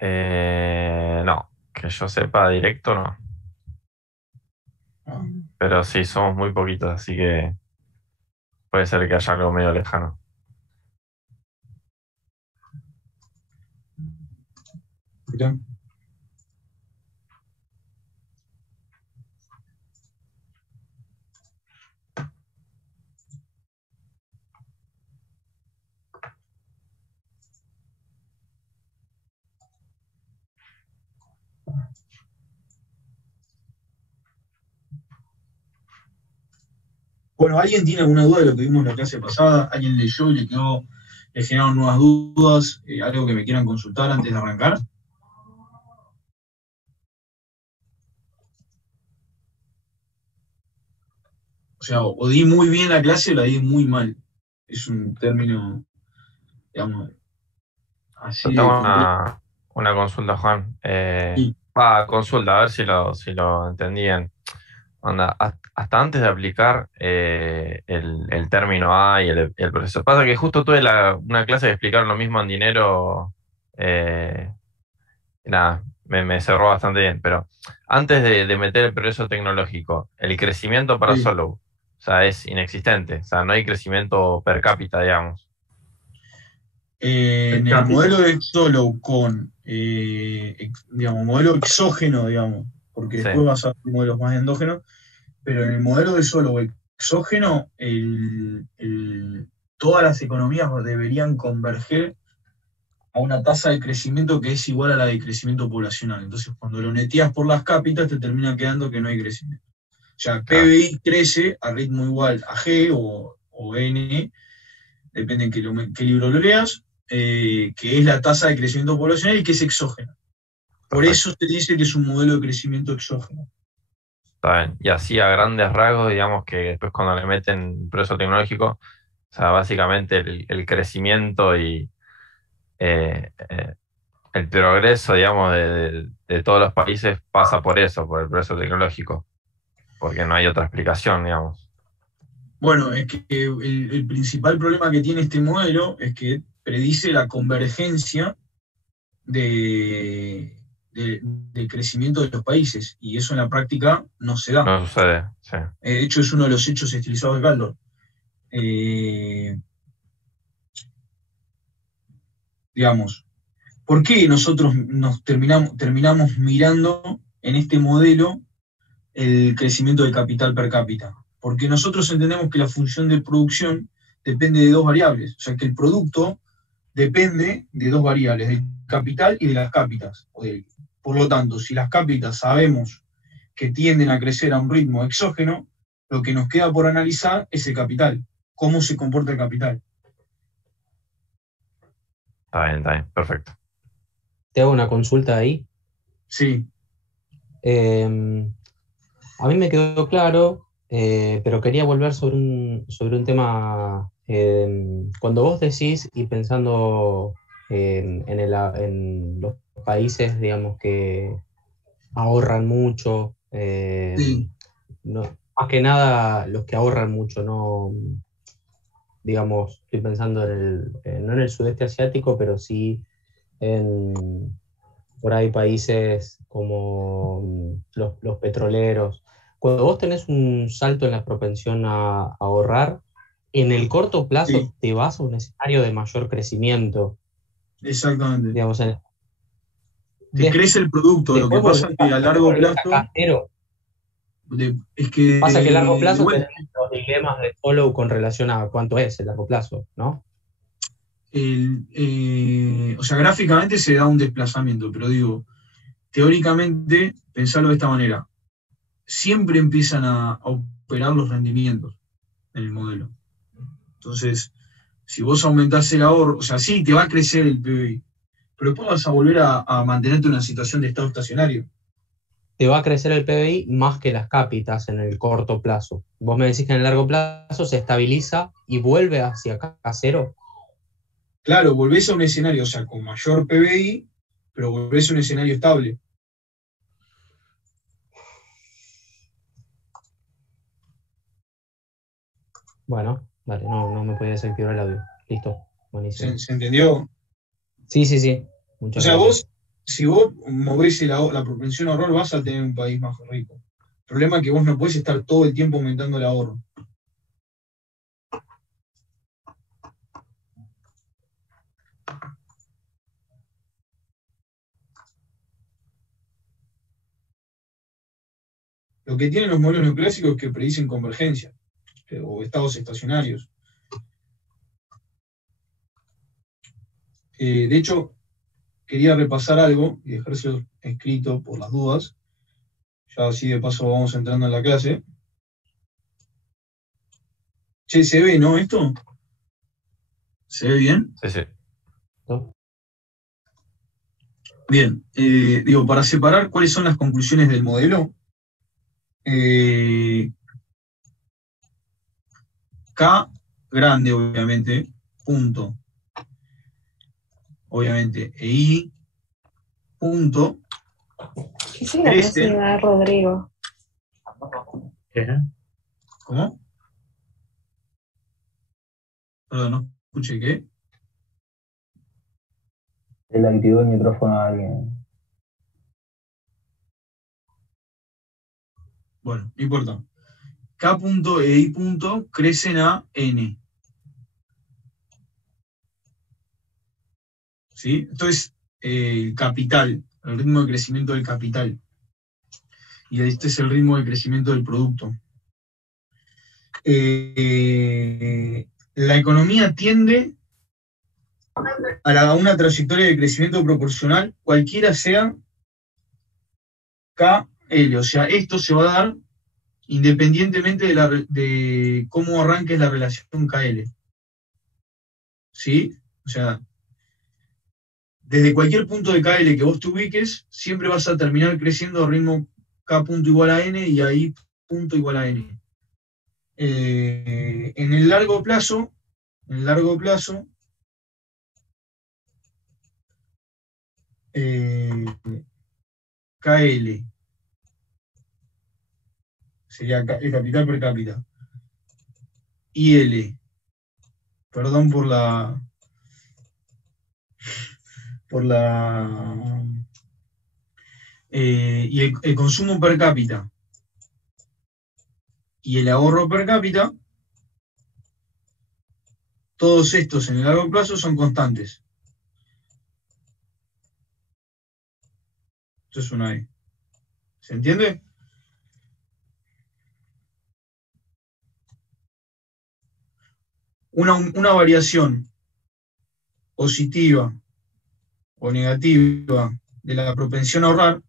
No, que yo sepa directo no. Ah, Pero sí, somos muy poquitos, así que puede ser que haya algo medio lejano. mirá. Bueno, ¿alguien tiene alguna duda de lo que vimos en la clase pasada? ¿Alguien leyó y le generaron nuevas dudas? ¿Algo que me quieran consultar antes de arrancar? O sea, o di muy bien la clase o la di muy mal. Es un término, digamos, Yo así de tengo complejo. una consulta, Juan. Sí, Consulta, a ver si lo entendí bien. Onda, hasta antes de aplicar el término A y el proceso. Pasa que justo tuve una clase que explicaron lo mismo en dinero. eh, y nada, me cerró bastante bien. Pero antes de meter el progreso tecnológico, el crecimiento para sí. Solo, o sea, es inexistente. O sea, no hay crecimiento per cápita, digamos. En el modelo de solo con, digamos, modelo exógeno, digamos, porque Sí, después vas a ver modelos más endógenos, pero en el modelo de solo o exógeno, todas las economías deberían converger a una tasa de crecimiento que es igual a la de crecimiento poblacional. Entonces, cuando lo neteas por las cápitas, te termina quedando que no hay crecimiento. O sea, claro. PBI crece a ritmo igual a G o N, depende en qué libro lo leas, que es la tasa de crecimiento poblacional y que es exógena. Por Perfecto. eso se dice que es un modelo de crecimiento exógeno. Está bien. Y así a grandes rasgos, digamos que después cuando le meten progreso tecnológico, o sea, básicamente el crecimiento y el progreso, digamos, de todos los países pasa por eso, por el progreso tecnológico, porque no hay otra explicación, digamos. Bueno, es que el principal problema que tiene este modelo es que predice la convergencia del crecimiento de los países y eso en la práctica no se da. No sucede, sí. De hecho, es uno de los hechos estilizados de Galdor. Eh, digamos, ¿por qué nosotros terminamos mirando en este modelo el crecimiento del capital per cápita? Porque nosotros entendemos que la función de producción depende de dos variables, o sea que el producto depende de dos variables, del capital y de las cápitas. Por lo tanto, si las cápitas sabemos que tienden a crecer a un ritmo exógeno, lo que nos queda por analizar es el capital, cómo se comporta el capital. Está bien, perfecto. Te hago una consulta ahí. Sí, Eh, a mí me quedó claro, pero quería volver sobre un tema. Cuando vos decís y pensando en los países, digamos, que ahorran mucho, sí, más que nada los que ahorran mucho, no, digamos, estoy pensando no en el sudeste asiático, pero sí en por ahí países como los petroleros. Cuando vos tenés un salto en la propensión a ahorrar, en el corto sí, plazo te vas a un escenario de mayor crecimiento, exactamente. digamos, Te crece el producto, lo que pasa es que a después largo volvés plazo, a cero. es Pasa que a largo que de plazo vuelta, tenés los dilemas de follow con relación a cuánto es el largo plazo, ¿no? o sea, gráficamente se da un desplazamiento, pero digo, teóricamente, pensarlo de esta manera, siempre empiezan a operar los rendimientos en el modelo. Entonces, si vos aumentás el ahorro, o sea, sí, te va a crecer el PBI, pero después vas a volver a mantenerte en una situación de estado estacionario. Te va a crecer el PBI más que las cápitas en el corto plazo. Vos me decís que en el largo plazo se estabiliza y vuelve hacia acá a cero. Claro, volvés a un escenario, o sea, con mayor PBI, pero volvés a un escenario estable. Bueno, vale, no me podía desactivar el audio. Listo, ¿Se, buenísimo. se entendió? Sí, sí, sí. O Muchas sea, vos, gracias. si vos movés la propensión a ahorrar, vas a tener un país más rico. El problema es que vos no podés estar todo el tiempo aumentando el ahorro. Lo que tienen los modelos neoclásicos es que predicen convergencia o estados estacionarios. De hecho, quería repasar algo y dejárselo escrito por las dudas. Ya así de paso vamos entrando en la clase. Che, ¿se ve, no, esto? ¿Se ve bien? Sí, sí. ¿No? Bien, digo, para separar cuáles son las conclusiones del modelo, K grande, obviamente, punto, obviamente, e I, punto, ¿Qué es la velocidad, Rodrigo? ¿Qué? ¿Cómo? Perdón, no escuché, ¿qué? Se le activó el micrófono a alguien. Bueno, no importa. K punto e I punto crecen a N. ¿Sí? Esto es el capital, el ritmo de crecimiento del capital. Y este es el ritmo de crecimiento del producto. La economía tiende a una trayectoria de crecimiento proporcional, cualquiera sea KL. O sea, esto se va a dar independientemente de cómo arranques la relación KL. ¿Sí? O sea, desde cualquier punto de KL que vos te ubiques, siempre vas a terminar creciendo a ritmo K punto igual a N y ahí punto igual a N. En el largo plazo, KL sería el capital per cápita. IL, perdón por la y el consumo per cápita y el ahorro per cápita, todos estos en el largo plazo son constantes. Esto es una E. ¿Se entiende? Una variación positiva o negativa de la propensión a ahorrar,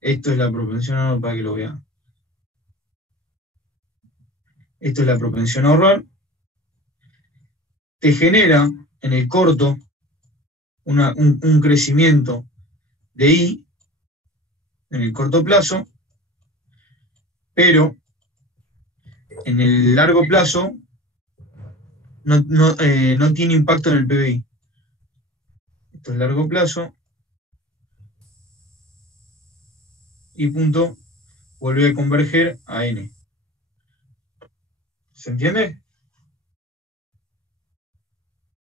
esto es la propensión a ahorrar para que lo vean. Esto es la propensión a ahorrar. Te genera en el corto un crecimiento de I en el corto plazo, pero en el largo plazo no tiene impacto en el PBI. Esto es largo plazo. Y punto vuelve a converger a N. ¿Se entiende?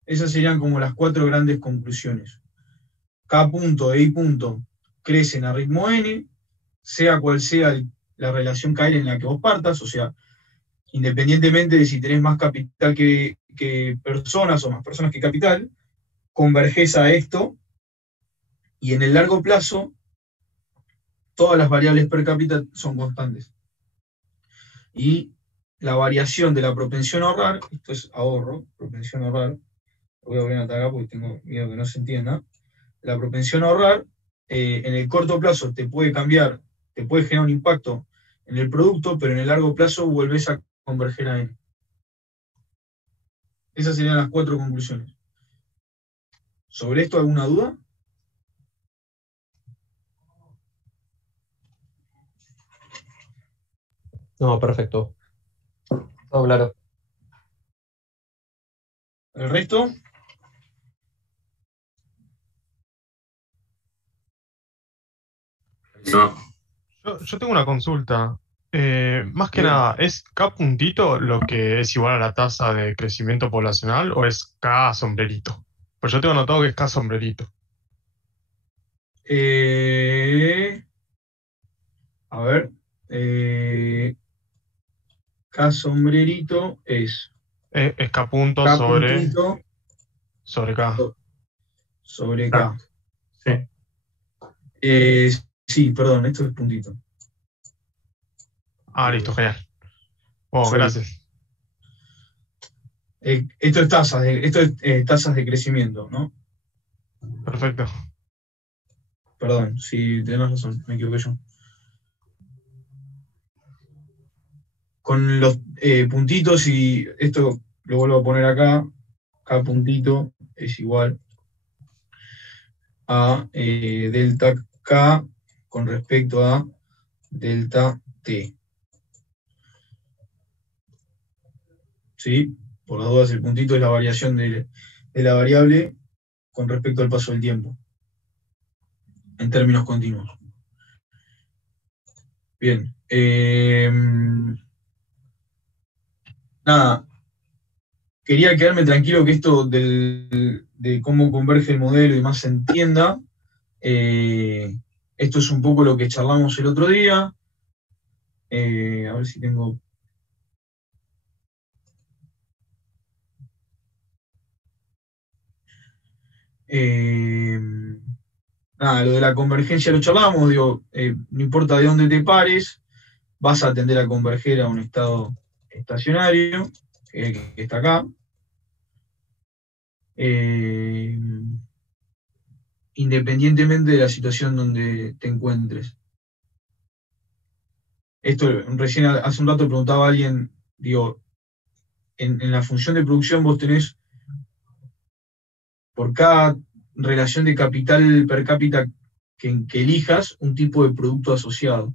Esas serían como las 4 grandes conclusiones. K punto e I punto crecen a ritmo N, sea cual sea la relación KL en la que vos partas, o sea, independientemente de si tenés más capital que personas o más personas que capital, converges a esto, y en el largo plazo, todas las variables per cápita son constantes. Y la variación de la propensión a ahorrar, esto es ahorro, propensión a ahorrar, lo voy a poner acá porque tengo miedo que no se entienda. La propensión a ahorrar, en el corto plazo te puede cambiar, te puede generar un impacto en el producto, pero en el largo plazo vuelves a converger a N. Esas serían las 4 conclusiones. ¿Sobre esto alguna duda? No, perfecto. Todo claro. ¿El resto? No. Yo tengo una consulta. Más que Bien. nada, ¿es K puntito lo que es igual a la tasa de crecimiento poblacional o es K sombrerito? Pues yo tengo notado que es K sombrerito. A ver. K sombrerito es Es K punto K sobre puntito K. sobre K. Sí. Sí, perdón, esto es puntito. Listo, genial. Bueno, Sorry. gracias. Esto es tasas de crecimiento, ¿no? Perfecto. Perdón, sí, tenés razón, me equivoqué yo. Con los puntitos, y esto lo vuelvo a poner acá, K puntito es igual a delta K con respecto a delta T. ¿Sí? Por las dudas, el puntito es la variación de la variable con respecto al paso del tiempo, en términos continuos. Bien. Nada. Quería quedarme tranquilo que esto de cómo converge el modelo y más se entienda. Esto es un poco lo que charlamos el otro día. A ver si tengo... Nada, lo de la convergencia lo charlamos, digo, no importa de dónde te pares, vas a tender a converger a un estado estacionario, que está acá. Independientemente de la situación donde te encuentres. Esto recién hace un rato preguntaba a alguien, digo, en la función de producción vos tenés por cada relación de capital per cápita que elijas un tipo de producto asociado.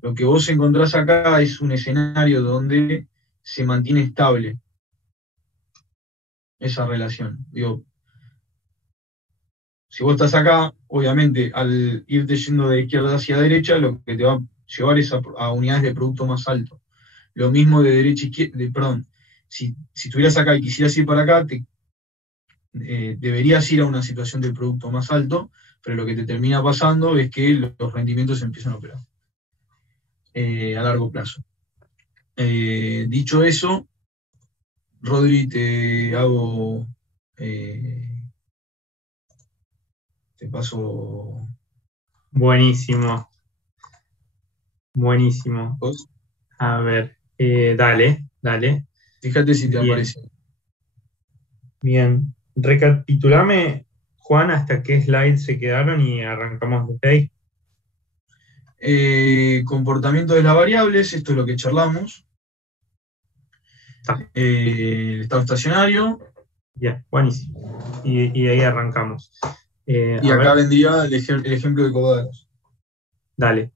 Lo que vos encontrás acá es un escenario donde se mantiene estable esa relación. Digo, si vos estás acá, obviamente al irte yendo de izquierda hacia derecha, lo que te va a llevar es a unidades de producto más alto. Lo mismo de derecha a izquierda, perdón, si estuvieras acá y quisieras ir para acá, deberías ir a una situación de producto más alto, pero lo que te termina pasando es que los rendimientos se empiezan a operar a largo plazo. Dicho eso, Rodri, te paso Buenísimo. Buenísimo. vos. A ver, dale. Fíjate si te Bien. aparece. Bien. Recapitulame, Juan, hasta qué slides se quedaron y arrancamos desde ahí. Comportamiento de las variables, esto es lo que charlamos. Está. El estado estacionario. Bien, buenísimo. Y ahí arrancamos. Y acá vendría el ejemplo de Codados. Dale,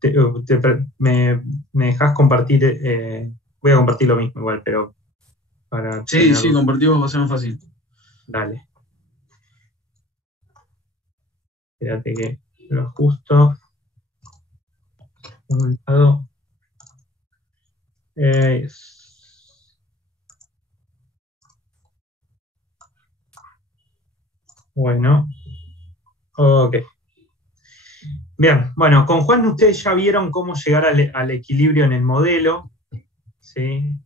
me dejas compartir, voy a compartir lo mismo igual, pero para... Sí, compartimos, va a ser más fácil. Dale. Espérate que lo ajusto. Un lado. Bueno. Ok. Bien, bueno, con Juan ustedes ya vieron cómo llegar al equilibrio en el modelo, ¿sí?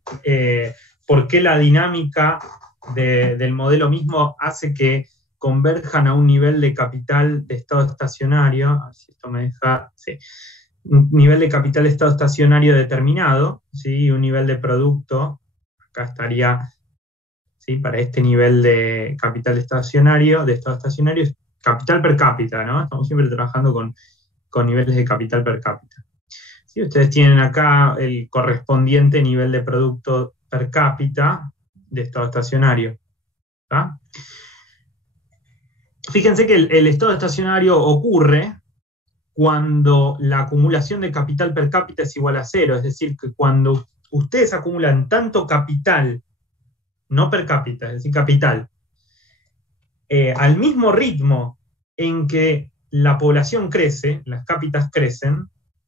Por qué la dinámica del modelo mismo hace que converjan a un nivel de capital de estado estacionario, a ver si esto me deja, sí, un nivel de capital de estado estacionario determinado, ¿sí? Un nivel de producto, acá estaría, ¿sí? Para este nivel de capital estacionario, capital per cápita, ¿no? Estamos siempre trabajando con niveles de capital per cápita. ¿Sí? Ustedes tienen acá el correspondiente nivel de producto per cápita de estado estacionario. ¿Tá? Fíjense que el estado estacionario ocurre cuando la acumulación de capital per cápita es igual a 0, es decir, que cuando ustedes acumulan tanto capital, no per cápita, es decir, capital, al mismo ritmo en que la población crece, las cápitas crecen,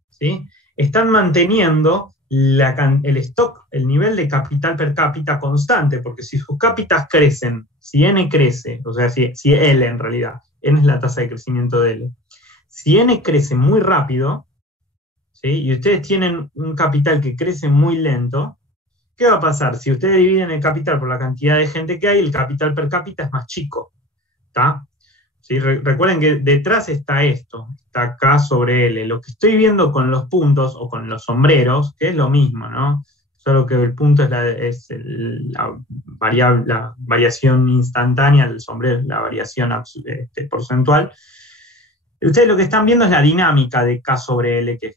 ¿sí? Están manteniendo el stock, el nivel de capital per cápita constante, porque si sus cápitas crecen, si N crece, o sea, si L en realidad, N es la tasa de crecimiento de L, si n crece muy rápido, ¿sí? Y ustedes tienen un capital que crece muy lento, ¿qué va a pasar? Si ustedes dividen el capital por la cantidad de gente que hay, el capital per cápita es más chico, ¿está? ¿Sí? Recuerden que detrás está esto, está K sobre L. Lo que estoy viendo con los puntos o con los sombreros, que es lo mismo, ¿no? Solo que el punto es la variación instantánea, el sombrero es la variación porcentual. Ustedes lo que están viendo es la dinámica de K sobre L, que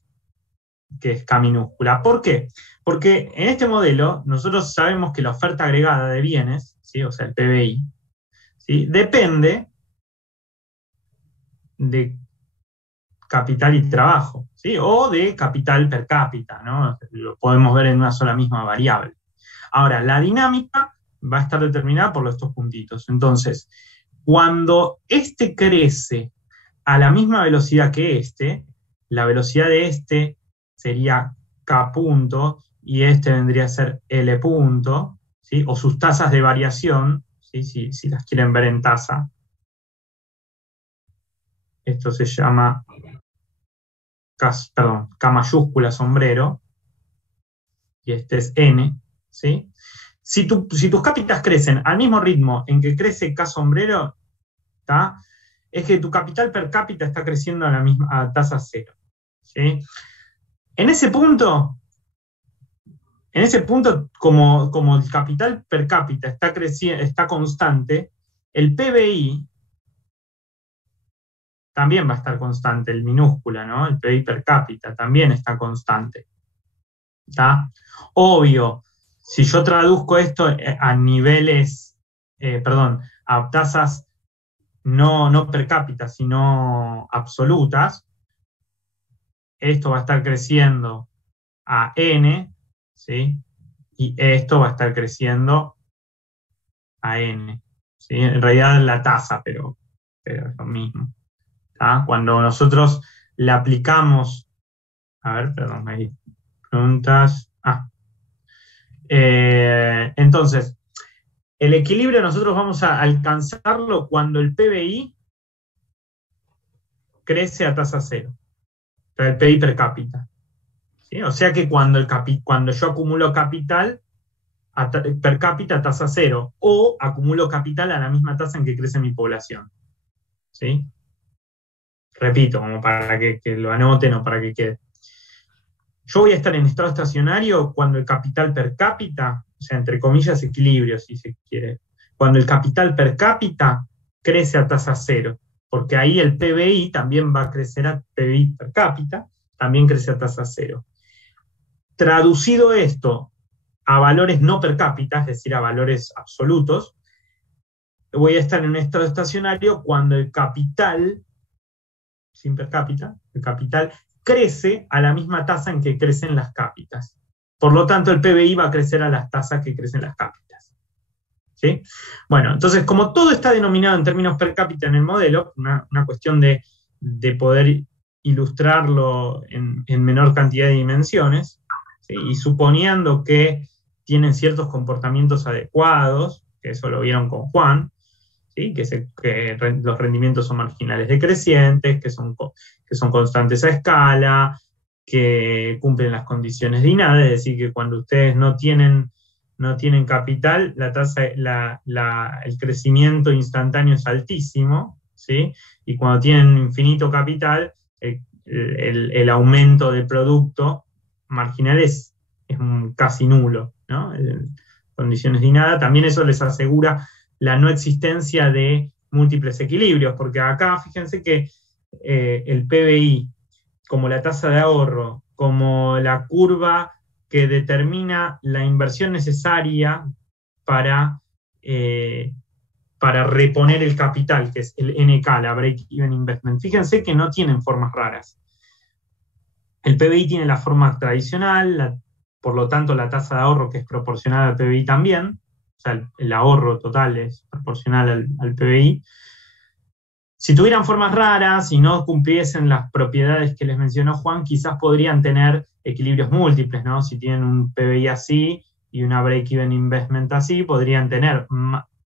es K minúscula. ¿Por qué? Porque en este modelo nosotros sabemos que la oferta agregada de bienes, ¿sí? O sea, el PBI, ¿sí? Depende de capital y trabajo, ¿sí? O de capital per cápita, ¿no? Lo podemos ver en una sola misma variable. Ahora, la dinámica va a estar determinada por estos puntitos. Entonces, cuando este crece a la misma velocidad que la velocidad de este sería K punto, y este vendría a ser L punto, ¿sí? O sus tasas de variación, ¿sí? Si las quieren ver en tasa. Esto se llama K mayúscula sombrero, y este es N, ¿sí? Si tus cápitas crecen al mismo ritmo en que crece K sombrero, ¿tá? Es que tu capital per cápita está creciendo a tasa cero, ¿sí? En ese punto, como el capital per cápita está constante, el PBI también va a estar constante, el minúscula, ¿no? El PBI per cápita también está constante. ¿Está? Obvio, si yo traduzco esto a niveles, a tasas no per cápita, sino absolutas, esto va a estar creciendo a n, ¿sí? Y esto va a estar creciendo a n, ¿sí? En realidad es la tasa, pero es lo mismo. ¿Tá? Cuando nosotros le aplicamos, hay preguntas. Entonces, el equilibrio nosotros vamos a alcanzarlo cuando el PBI crece a tasa cero, el PBI per cápita, ¿sí? O sea que cuando yo acumulo capital per cápita a tasa cero, o acumulo capital a la misma tasa en que crece mi población, ¿sí? Repito, como para que lo anoten o para que quede. Yo voy a estar en estado estacionario cuando el capital per cápita, o sea, entre comillas, equilibrio, si se quiere, cuando el capital per cápita crece a tasa cero, porque ahí el PBI también va a crecer a PBI per cápita, también crece a tasa cero. Traducido esto a valores no per cápita, es decir, a valores absolutos, voy a estar en un estado estacionario cuando el capital, sin per cápita, el capital crece a la misma tasa en que crecen las cápitas. Por lo tanto, el PBI va a crecer a las tasas que crecen las cápitas. ¿Sí? Bueno, entonces, como todo está denominado en términos per cápita en el modelo, una cuestión de poder ilustrarlo en menor cantidad de dimensiones, ¿sí? Y suponiendo que tienen ciertos comportamientos adecuados, que eso lo vieron con Juan, ¿sí? Que los rendimientos son marginales decrecientes, que son constantes a escala, que cumplen las condiciones de INADE, es decir, que cuando ustedes no tienen capital, el crecimiento instantáneo es altísimo, ¿sí? Y cuando tienen infinito capital, el aumento del producto marginal es casi nulo, ¿no? Condiciones de INADE, también eso les asegura la no existencia de múltiples equilibrios, porque acá fíjense que el PBI, como la tasa de ahorro, como la curva que determina la inversión necesaria para reponer el capital, que es el NK, la Break-Even Investment, fíjense que no tienen formas raras. El PBI tiene la forma tradicional, por lo tanto la tasa de ahorro que es proporcional al PBI también, o sea, el ahorro total es proporcional al PBI. Si tuvieran formas raras y no cumpliesen las propiedades que les mencionó Juan, quizás podrían tener equilibrios múltiples, ¿no? Si tienen un PBI así y una break-even investment así, podrían tener,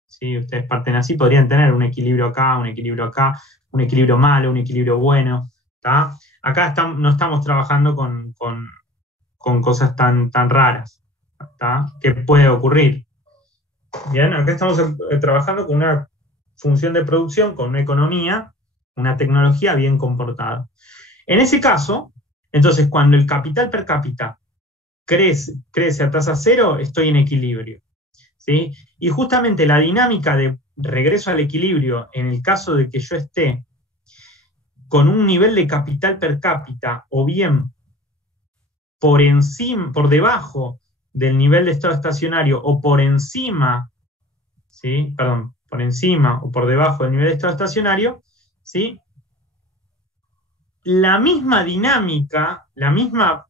si ustedes parten así, podrían tener un equilibrio acá, un equilibrio malo, un equilibrio bueno. ¿Tá? Acá no estamos trabajando con cosas tan raras, ¿tá? Que puede ocurrir. Bien, acá estamos trabajando con una función de producción, con una economía, una tecnología bien comportada. En ese caso, entonces, cuando el capital per cápita crece a tasa cero, estoy en equilibrio, ¿sí? Y justamente la dinámica de regreso al equilibrio, en el caso de que yo esté con un nivel de capital per cápita, o bien por encima, por debajo del nivel de estado estacionario, o por encima, ¿sí? Perdón, por encima o por debajo del nivel de estado estacionario, ¿sí? La misma dinámica, las mismas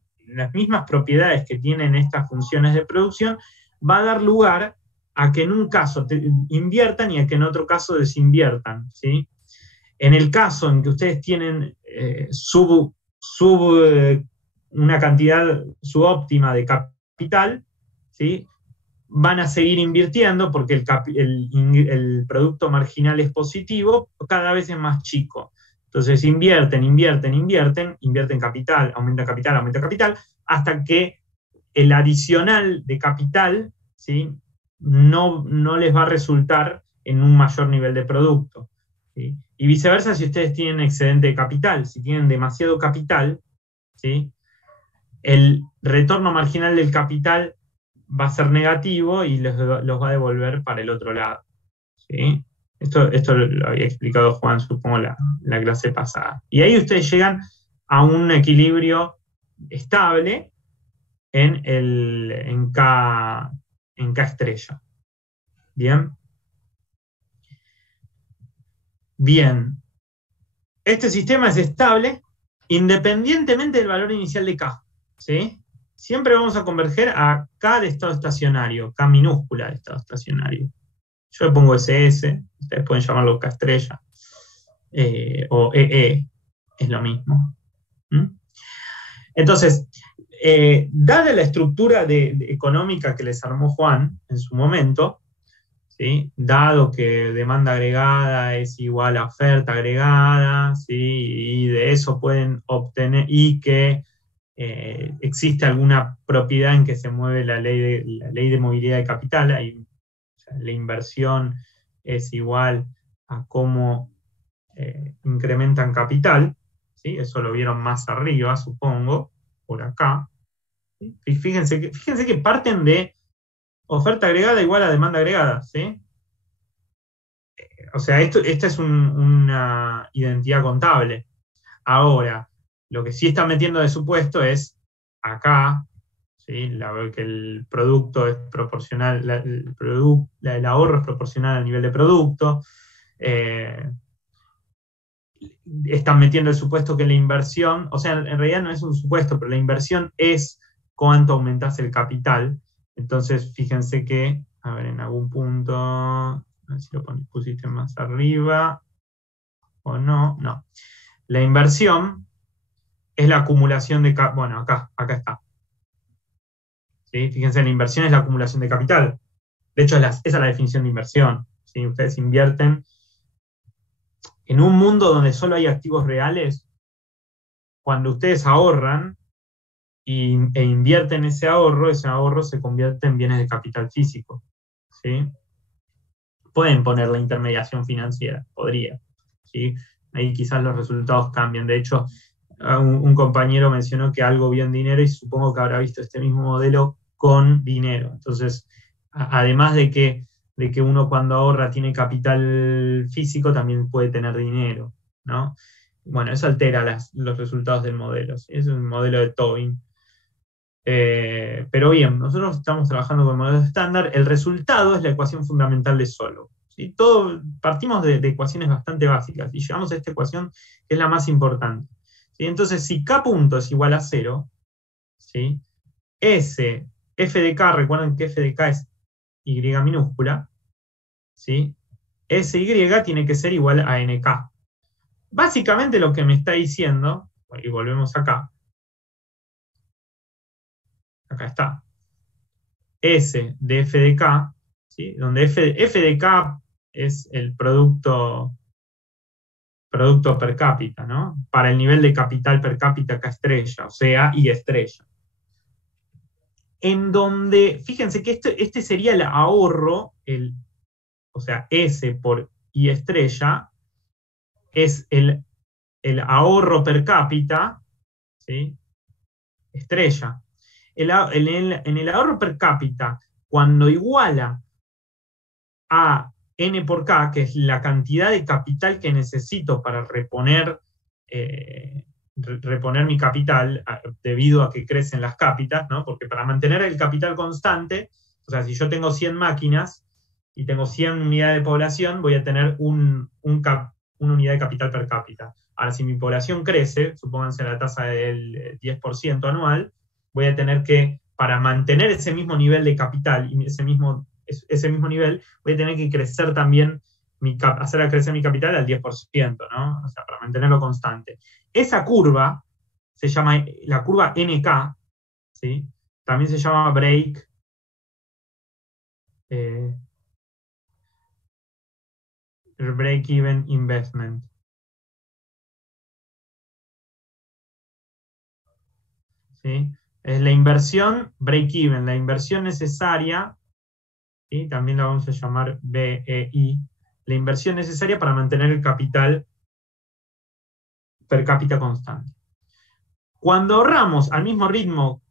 propiedades que tienen estas funciones de producción, va a dar lugar a que en un caso inviertan y a que en otro caso desinviertan, ¿sí? En el caso en que ustedes tienen una cantidad subóptima de capital, ¿sí? Van a seguir invirtiendo porque el producto marginal es positivo, cada vez es más chico. Entonces invierten capital, aumenta capital, hasta que el adicional de capital, ¿sí? no les va a resultar en un mayor nivel de producto, ¿sí? Y viceversa si ustedes tienen excedente de capital. Si tienen demasiado capital, ¿sí? El retorno marginal del capital va a ser negativo y los va a devolver para el otro lado, ¿sí? Esto lo había explicado Juan, supongo, la clase pasada. Y ahí ustedes llegan a un equilibrio estable en K estrella. ¿Bien? Bien. Este sistema es estable independientemente del valor inicial de K, ¿sí? Siempre vamos a converger a K de estado estacionario, K minúscula de estado estacionario. Yo le pongo SS, ustedes pueden llamarlo K estrella, o EE, es lo mismo. Entonces, dada la estructura económica que les armó Juan en su momento, ¿sí? Dado que demanda agregada es igual a oferta agregada, ¿sí? Y de eso pueden obtener, y que existe alguna propiedad en que se mueve la ley de movilidad de capital, la inversión es igual a cómo incrementan capital, ¿sí? Eso lo vieron más arriba, supongo, por acá. ¿Sí? Y fíjense que parten de oferta agregada igual a demanda agregada, ¿sí? O sea, esta es una identidad contable. Ahora, lo que sí están metiendo de supuesto es acá, ¿sí? Que el producto es proporcional, el ahorro es proporcional al nivel de producto. Están metiendo el supuesto que la inversión, o sea, en realidad no es un supuesto, pero la inversión es cuánto aumentás el capital. Entonces, fíjense que, a ver, en algún punto, a ver si lo pusiste más arriba, o no. La inversión es la acumulación de capital. Bueno, acá está. ¿Sí? Fíjense, la inversión es la acumulación de capital. De hecho, esa es la definición de inversión. ¿Sí? Ustedes invierten en un mundo donde solo hay activos reales. Cuando ustedes ahorran e invierten ese ahorro se convierte en bienes de capital físico, ¿sí? Pueden poner la intermediación financiera, podría, ¿sí? Ahí quizás los resultados cambian. De hecho, un compañero mencionó que algo vio en dinero y supongo que habrá visto este mismo modelo con dinero. Entonces, además de que uno cuando ahorra tiene capital físico, también puede tener dinero, ¿no? Bueno, eso altera los resultados del modelo, ¿sí? Es un modelo de Tobin. Pero bien, nosotros estamos trabajando con modelos estándar. El resultado es la ecuación fundamental de Solov, ¿sí? Partimos de ecuaciones bastante básicas y llegamos a esta ecuación que es la más importante, ¿sí? Entonces, si K punto es igual a 0, ¿sí? F de K, recuerden que F de K es Y minúscula, ¿sí? SY tiene que ser igual a NK. Básicamente lo que me está diciendo, y volvemos acá está, S de F de K, ¿sí? Donde F de K es el producto producto per cápita, ¿no? Para el nivel de capital per cápita K estrella, o sea, I estrella. En donde, fíjense que este sería el ahorro, o sea, S por I estrella, es el ahorro per cápita, ¿sí? Estrella. En el ahorro per cápita, cuando iguala a N por K, que es la cantidad de capital que necesito para reponer mi capital, debido a que crecen las cápitas, ¿no? Porque para mantener el capital constante, o sea, si yo tengo 100 máquinas y tengo 100 unidades de población, voy a tener una unidad de capital per cápita. Ahora, si mi población crece, supónganse la tasa del 10% anual, voy a tener que, para mantener ese mismo nivel de capital y ese mismo nivel, voy a tener que crecer también, hacer crecer mi capital al 10%, ¿no? O sea, para mantenerlo constante. Esa curva se llama la curva NK, ¿sí? También se llama break-even investment. ¿Sí? Es la inversión break-even, la inversión necesaria, ¿sí? También la vamos a llamar BEI, la inversión necesaria para mantener el capital per cápita constante. Cuando ahorramos al mismo ritmo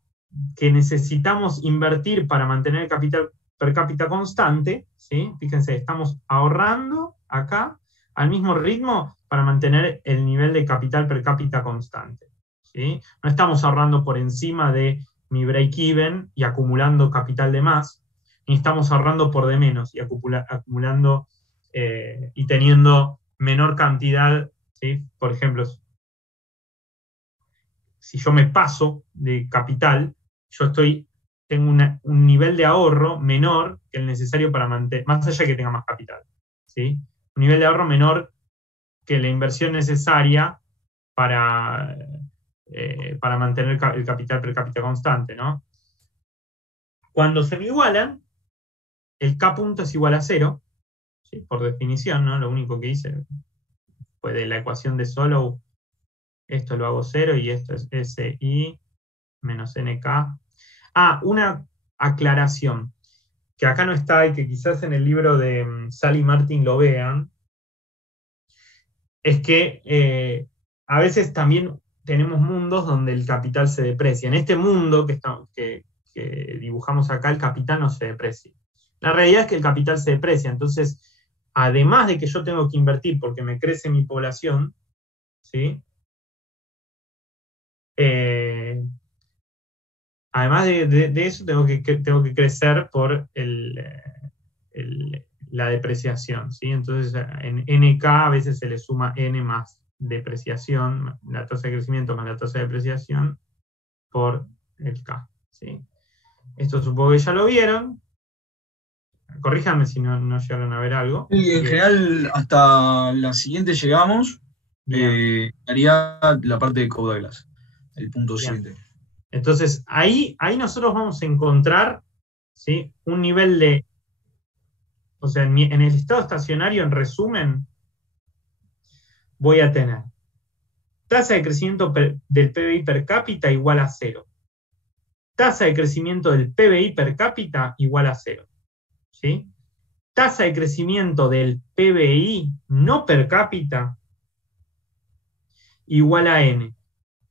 que necesitamos invertir para mantener el capital per cápita constante, ¿sí? Fíjense, estamos ahorrando acá al mismo ritmo para mantener el nivel de capital per cápita constante, ¿sí? No estamos ahorrando por encima de mi break-even y acumulando capital de más, ni estamos ahorrando por de menos y acumulando y teniendo menor cantidad, ¿sí? Por ejemplo, si yo me paso de capital, tengo un nivel de ahorro menor que el necesario para mantener, más allá de que tenga más capital, ¿sí? Un nivel de ahorro menor que la inversión necesaria para mantener el capital per cápita constante, ¿no? Cuando se me igualan, el K punto es igual a 0, ¿sí? Por definición, ¿no? Lo único que hice fue de la ecuación de Solow, esto lo hago 0 y esto es SI menos NK. Una aclaración, que acá no está y que quizás en el libro de Sally Martin lo vean, es que a veces también tenemos mundos donde el capital se deprecia. En este mundo que dibujamos acá, el capital no se deprecia. La realidad es que el capital se deprecia, entonces, además de que yo tengo que invertir porque me crece mi población, ¿sí? Además de eso, tengo que crecer por la depreciación, ¿sí? Entonces, en NK a veces se le suma N más depreciación, la tasa de crecimiento más la tasa de depreciación, por el K, ¿sí? Esto supongo que ya lo vieron. Corríjanme si no llegaron a ver algo. Y en general, hasta la siguiente llegamos. Haría la parte de Code Douglas, el punto Bien. siguiente. Entonces, ahí nosotros vamos a encontrar, ¿sí? Un nivel de... O sea, en el estado estacionario, en resumen, voy a tener tasa de crecimiento del PBI per cápita igual a 0. Tasa de crecimiento del PBI per cápita igual a 0. ¿Sí? Tasa de crecimiento del PBI no per cápita igual a N.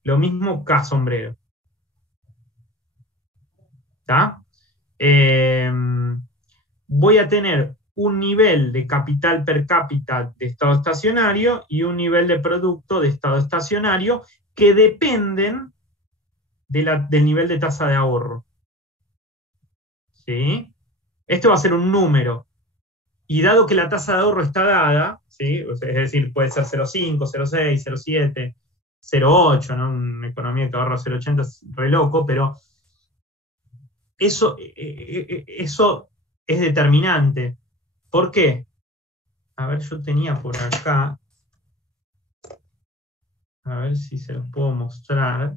Lo mismo K sombrero. ¿Está? Voy a tener un nivel de capital per cápita de estado estacionario y un nivel de producto de estado estacionario que dependen del nivel de tasa de ahorro. ¿Sí? Esto va a ser un número. Y dado que la tasa de ahorro está dada, ¿sí? Es decir, puede ser 0,5, 0,6, 0,7, 0,8, ¿no? Una economía que ahorra 0,80 es re loco, pero eso es determinante. ¿Por qué? A ver, yo tenía por acá, a ver si se los puedo mostrar.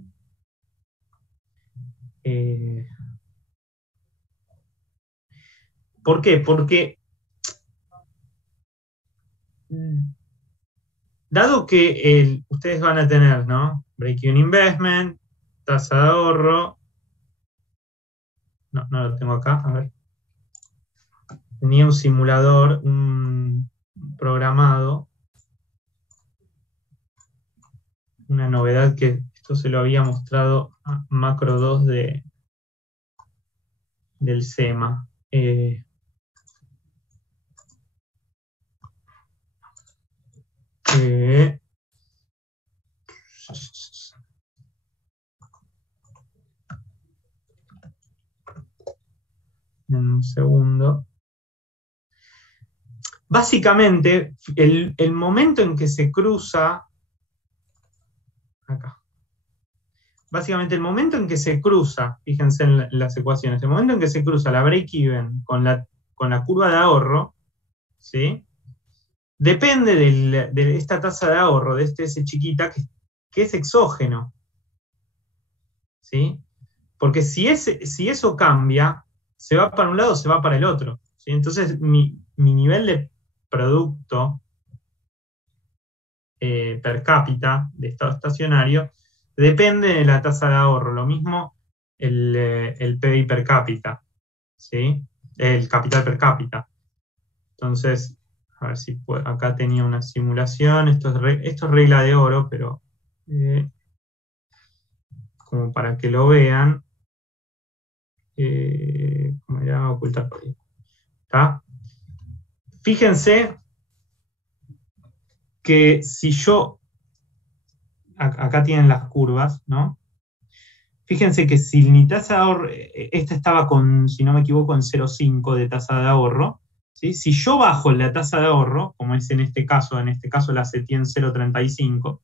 ¿Por qué? Porque dado que ustedes van a tener, ¿no? Break-even investment, tasa de ahorro. No lo tengo acá, a ver. Tenía un simulador, un programado. Una novedad que esto se lo había mostrado a Macro 2 del SEMA. Un segundo. Básicamente, el momento en que se cruza, acá. Básicamente, el momento en que se cruza, fíjense en las ecuaciones, el momento en que se cruza la break-even con la curva de ahorro, ¿sí? Depende de esta tasa de ahorro, de esta S chiquita, que es exógeno, ¿sí? Porque si eso cambia, se va para un lado o se va para el otro, ¿sí? Entonces, mi nivel de producto per cápita de estado estacionario depende de la tasa de ahorro. Lo mismo el PBI per cápita, ¿sí? El capital per cápita. Entonces, a ver si puedo, acá tenía una simulación, esto es regla de oro, pero como para que lo vean, como era ocultar por ahí. ¿Está? Fíjense que si yo, acá tienen las curvas, ¿no? Fíjense que si mi tasa de ahorro, esta estaba con, si no me equivoco, en 0,5 de tasa de ahorro, ¿sí? Si yo bajo la tasa de ahorro, como es en este caso la setí en 0,35,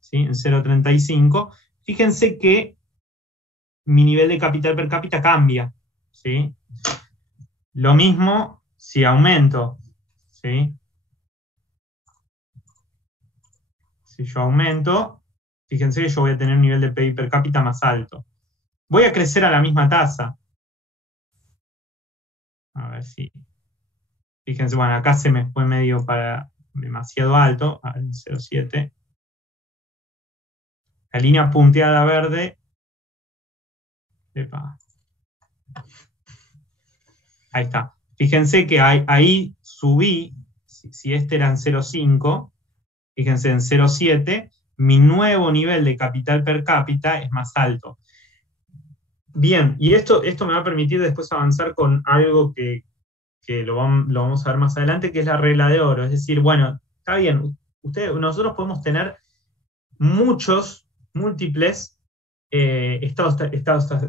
¿sí? En 0,35, fíjense que mi nivel de capital per cápita cambia, ¿sí? Lo mismo si aumento, ¿sí? Si yo aumento, fíjense que yo voy a tener un nivel de PIB per cápita más alto. Voy a crecer a la misma tasa. A ver si... Fíjense, bueno, acá se me fue medio para demasiado alto, a ver, 0,7. La línea punteada verde. Epa. Ahí está. Fíjense que ahí subí, si este era en 0,5, fíjense en 0,7, mi nuevo nivel de capital per cápita es más alto. Bien, y esto me va a permitir después avanzar con algo que lo vamos a ver más adelante, que es la regla de oro. Es decir, bueno, está bien, nosotros podemos tener múltiples estados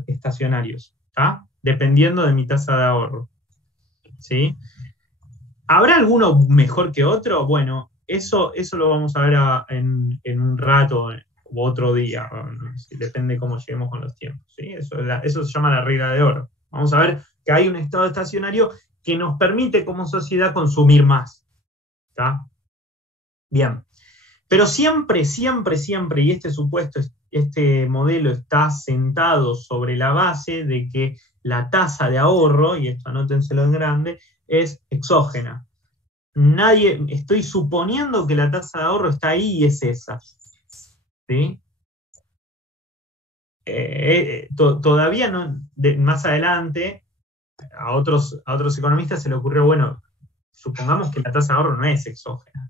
estacionarios, ¿tá? Dependiendo de mi tasa de ahorro, ¿sí? ¿Habrá alguno mejor que otro? Bueno, eso lo vamos a ver en un rato u otro día, depende cómo lleguemos con los tiempos, ¿sí? Eso se llama la regla de oro. Vamos a ver que hay un estado estacionario que nos permite como sociedad consumir más, ¿tá? Bien, pero siempre, y este modelo está sentado sobre la base de que la tasa de ahorro, y esto anótenselo en grande, es exógena. Estoy suponiendo que la tasa de ahorro está ahí y es esa, ¿sí? Todavía no, más adelante, a otros economistas se le ocurrió, bueno, supongamos que la tasa de ahorro no es exógena.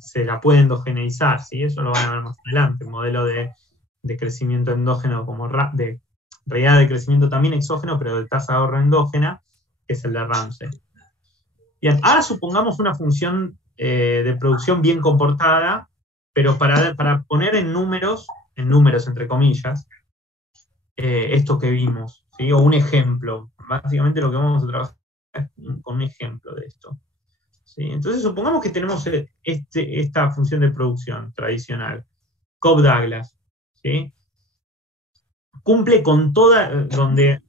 Se la puede endogeneizar, ¿sí? Eso lo van a ver más adelante, un modelo de crecimiento endógeno, de realidad de crecimiento también exógeno, pero de tasa de ahorro endógena, que es el de Ramsey. Bien, ahora supongamos una función de producción bien comportada, pero para poner en números entre comillas, esto que vimos, ¿sí? O un ejemplo. Básicamente lo que vamos a trabajar es con un ejemplo de esto. ¿Sí? Entonces supongamos que tenemos esta función de producción tradicional, Cobb-Douglas, ¿sí? Cumple con donde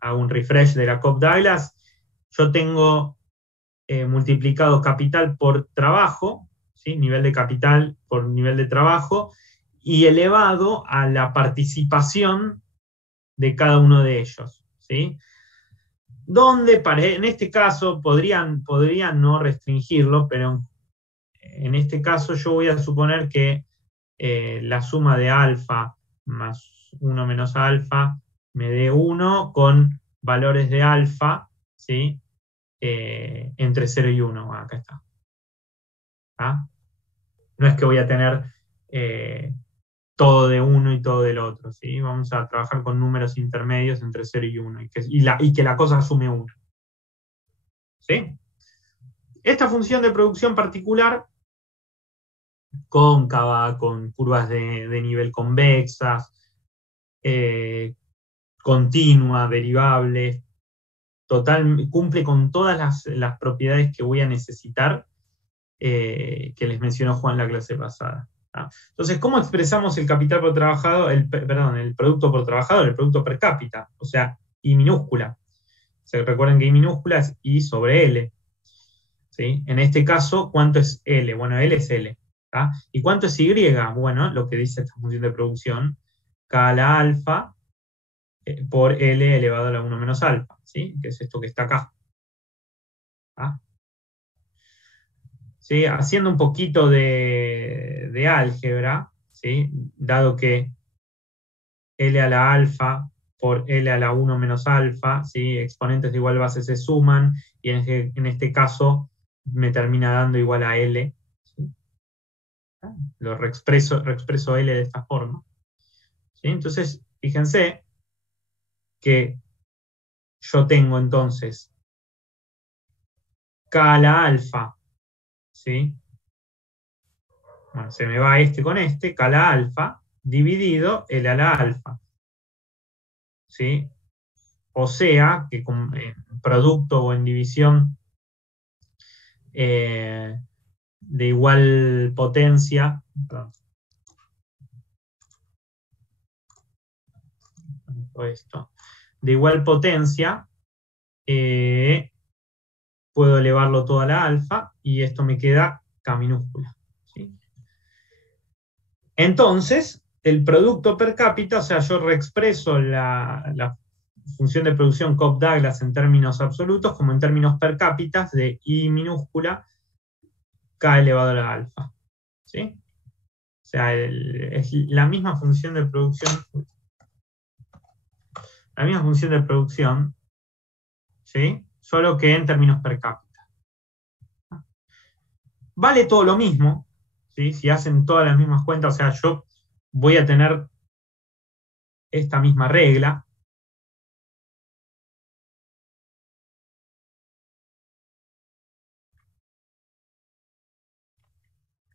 hago un refresh de la Cobb-Douglas, yo tengo multiplicado capital por trabajo, ¿sí? Nivel de capital por nivel de trabajo, y elevado a la participación de cada uno de ellos, ¿sí? donde en este caso podrían no restringirlo, pero en este caso yo voy a suponer que la suma de alfa más 1 menos alfa me dé 1 con valores de alfa, ¿sí? Entre 0 y 1. Acá está. ¿Ah? No es que voy a tener todo de uno y todo del otro, ¿sí? Vamos a trabajar con números intermedios entre 0 y 1, y que la cosa sume 1. ¿Sí? Esta función de producción particular, cóncava, con curvas de nivel convexas, continua, derivable, cumple con todas las propiedades que voy a necesitar, que les mencionó Juan la clase pasada. Entonces, ¿cómo expresamos el capital por trabajador, el producto por trabajador, el producto per cápita? O sea, I minúscula. Recuerden que I minúscula es I sobre L. ¿Sí? En este caso, ¿cuánto es L? Bueno, L es L. ¿tá? ¿Y cuánto es Y? Bueno, lo que dice esta función de producción, K a la alfa por L elevado a la 1 menos alfa, ¿sí? Que es esto que está acá. ¿tá? ¿Sí? Haciendo un poquito de álgebra, ¿sí? Dado que L a la alfa por L a la 1 menos alfa, ¿sí? Exponentes de igual base se suman, y en este caso me termina dando igual a L. ¿sí? Lo reexpreso L de esta forma. ¿sí? Entonces, fíjense que yo tengo entonces K a la alfa, ¿sí? Bueno, se me va este con este, K a la alfa, dividido L a la alfa. ¿Sí? O sea, que en producto o en división de igual potencia, de igual potencia, puedo elevarlo todo a la alfa, y esto me queda K minúscula. ¿sí? Entonces, el producto per cápita, o sea, yo reexpreso la función de producción Cobb-Douglas en términos absolutos como en términos per cápita de I minúscula K elevado a la alfa. ¿Sí? O sea, es la misma función de producción. La misma función de producción, ¿sí? Solo que en términos per cápita. Vale todo lo mismo, ¿sí? Si hacen todas las mismas cuentas, o sea, yo voy a tener esta misma regla.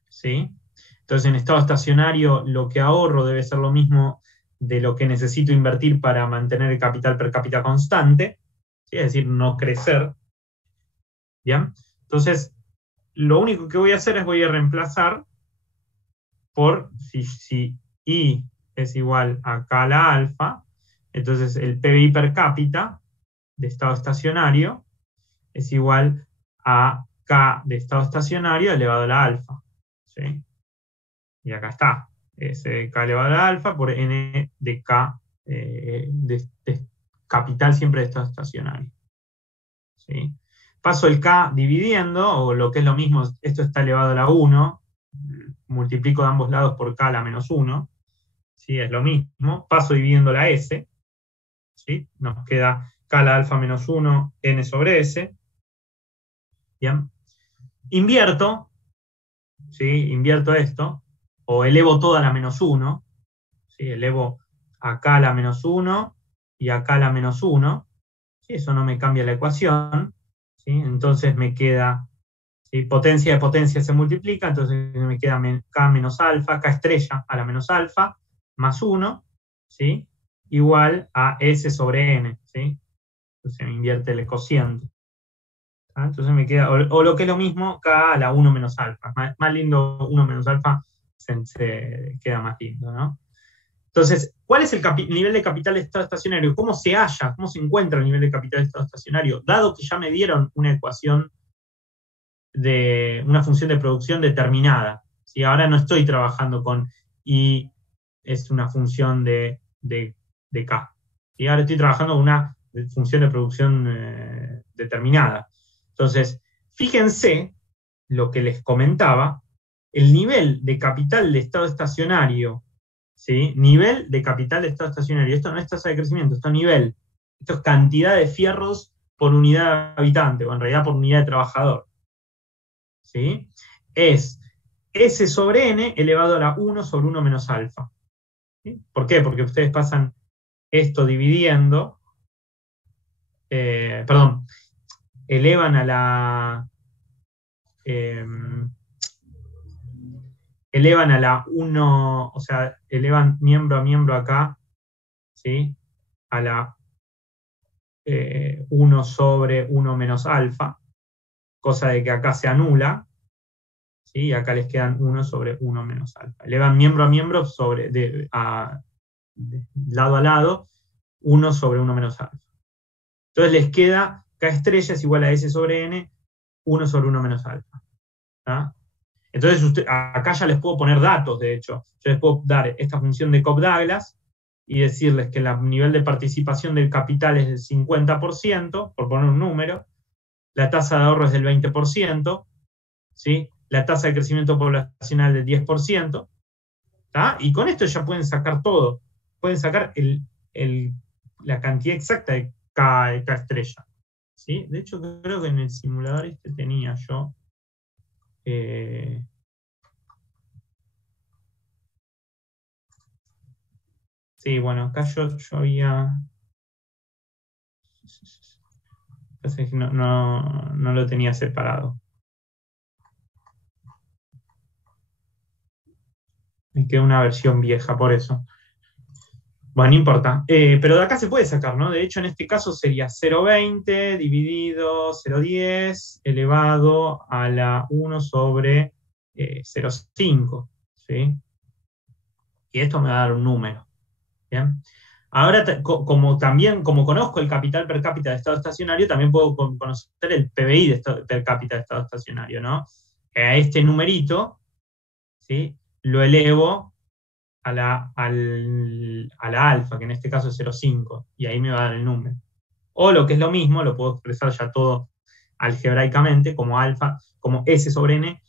¿Sí? Entonces, en estado estacionario, lo que ahorro debe ser lo mismo de lo que necesito invertir para mantener el capital per cápita constante, ¿sí? Es decir, no crecer. ¿Bien? Entonces, lo único que voy a hacer es voy a reemplazar por, si I es igual a K a la alfa, entonces el PBI per cápita de estado estacionario es igual a K de estado estacionario elevado a la alfa. ¿sí? Y acá está, es K elevado a la alfa por N de K de capital siempre de estado estacionario. ¿sí? Paso el K dividiendo, o lo que es lo mismo, esto está elevado a la 1, multiplico de ambos lados por K a la menos 1, ¿sí? Es lo mismo, paso dividiendo la S, ¿sí? Nos queda K a la alfa menos 1, N sobre S. Bien. Invierto, ¿sí? Invierto esto, o elevo todo a la menos 1, ¿sí? Elevo acá a la menos 1 y acá a la menos 1, ¿sí? Eso no me cambia la ecuación, ¿sí? Entonces me queda, ¿sí? Potencia de potencia se multiplica, entonces me queda K menos alfa, K estrella a la menos alfa, más 1, ¿sí? Igual a S sobre N, ¿sí? Entonces me invierte el cociente. Entonces me queda, o lo que es lo mismo, K a la 1 menos alfa. Más lindo 1 menos alfa, se queda más lindo, ¿no? Entonces, ¿cuál es el nivel de capital de estado estacionario? ¿Cómo se halla? ¿Cómo se encuentra el nivel de capital de estado estacionario? Dado que ya me dieron una ecuación de una función de producción determinada. ¿sí? Ahora no estoy trabajando con I es una función de K. ¿sí? Ahora estoy trabajando con una función de producción determinada. Entonces, fíjense lo que les comentaba, el nivel de capital de estado estacionario, ¿sí? Nivel de capital de estado estacionario, esto no es tasa de crecimiento, esto es cantidad de fierros por unidad de habitante, o en realidad por unidad de trabajador, ¿sí? Es S sobre N elevado a la 1 sobre 1 menos alfa. ¿Sí? ¿Por qué? Porque ustedes pasan esto dividiendo, elevan a la... elevan a la 1, o sea, elevan miembro a miembro acá, ¿sí? A la 1 sobre 1 menos alfa, cosa de que acá se anula, ¿sí? Y acá les quedan 1 sobre 1 menos alfa. Elevan miembro a miembro de lado a lado, 1 sobre 1 menos alfa. Entonces les queda K estrella es igual a S sobre N, 1 sobre 1 menos alfa. ¿Tá? Entonces acá ya les puedo poner datos, de hecho. Yo les puedo dar esta función de Cobb-Douglas y decirles que el nivel de participación del capital es del 50%, por poner un número, la tasa de ahorro es del 20%, ¿sí? La tasa de crecimiento poblacional del 10%, ¿tá? Y con esto ya pueden sacar todo. Pueden sacar la cantidad exacta de K estrella. ¿Sí? De hecho, creo que en el simulador este tenía yo... sí, bueno, acá yo había... No lo tenía separado. Me queda una versión vieja, por eso. Bueno, no importa. Pero de acá se puede sacar, ¿no? De hecho, en este caso sería 0,20 dividido 0,10 elevado a la 1 sobre 0,5. ¿Sí? Y esto me va a dar un número. ¿Bien? Ahora, como conozco el capital per cápita de estado estacionario, también puedo conocer el PBI per cápita de estado estacionario, ¿no? A este numerito, ¿sí? Lo elevo a la alfa, que en este caso es 0,5, y ahí me va a dar el número. O lo que es lo mismo, lo puedo expresar ya todo algebraicamente como alfa, como S sobre N,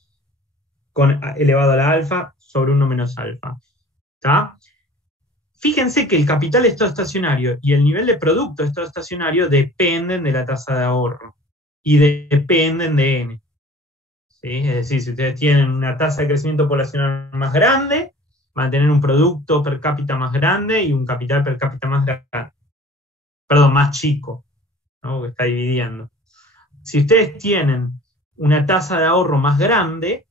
elevado a la alfa sobre 1 menos alfa. ¿Está? Fíjense que el capital de estado estacionario y el nivel de producto de estado estacionario dependen de la tasa de ahorro, y dependen de N. ¿Sí? Es decir, si ustedes tienen una tasa de crecimiento poblacional más grande, van a tener un producto per cápita más grande y un capital per cápita más grande. Perdón, más chico, ¿no? Porque está dividiendo. Si ustedes tienen una tasa de ahorro más grande,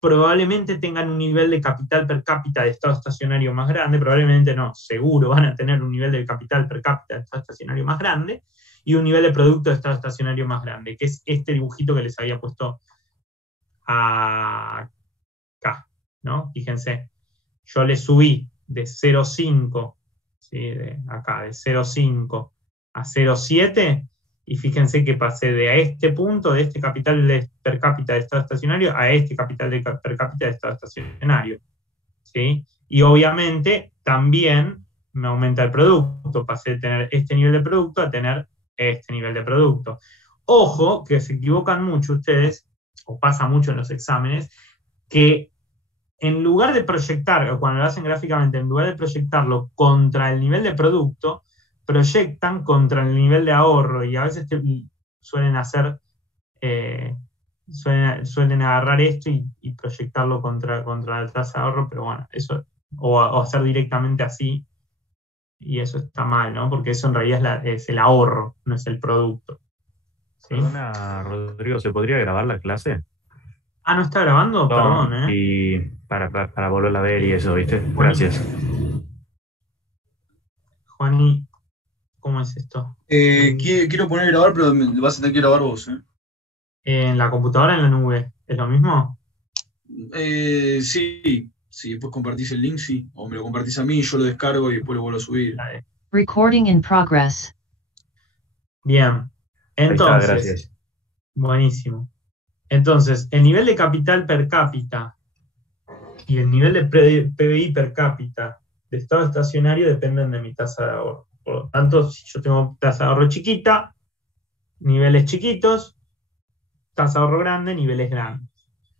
probablemente tengan un nivel de capital per cápita de estado estacionario más grande, probablemente no, seguro van a tener un nivel de capital per cápita de estado estacionario más grande, y un nivel de producto de estado estacionario más grande, que es este dibujito que les había puesto acá, ¿no? Fíjense. Yo le subí de 0,5, ¿sí? de 0,5 a 0,7, y fíjense que pasé de este punto, de este capital per cápita de estado estacionario, a este capital per cápita de estado estacionario. ¿Sí? Y obviamente también me aumenta el producto, pasé de tener este nivel de producto a tener este nivel de producto. Ojo, que se equivocan mucho ustedes, o pasa mucho en los exámenes, que en lugar de proyectar, o cuando lo hacen gráficamente, en lugar de proyectarlo contra el nivel de producto, proyectan contra el nivel de ahorro, y a veces suelen hacer, suelen agarrar esto y proyectarlo contra la tasa de ahorro, pero bueno, eso, o hacer directamente así, y eso está mal, ¿no? Porque eso en realidad es el ahorro, no es el producto. ¿Sí? Perdona, Rodrigo, ¿se podría grabar la clase? Ah, ¿no está grabando? No, perdón, ¿eh? Y para volverla a ver y eso, ¿viste? Gracias. Juani, ¿cómo es esto? Quiero poner grabar, pero lo vas a tener que grabar vos, ¿eh? ¿En la computadora o en la nube? ¿Es lo mismo? Sí, después compartís el link, sí. O me lo compartís a mí, yo lo descargo y después lo vuelvo a subir. Dale. Recording in progress. Bien. Entonces, ahí está, gracias. Buenísimo. Entonces, el nivel de capital per cápita y el nivel de PBI per cápita de estado estacionario dependen de mi tasa de ahorro. Por lo tanto, si yo tengo tasa de ahorro chiquita, niveles chiquitos, tasa de ahorro grande, niveles grandes.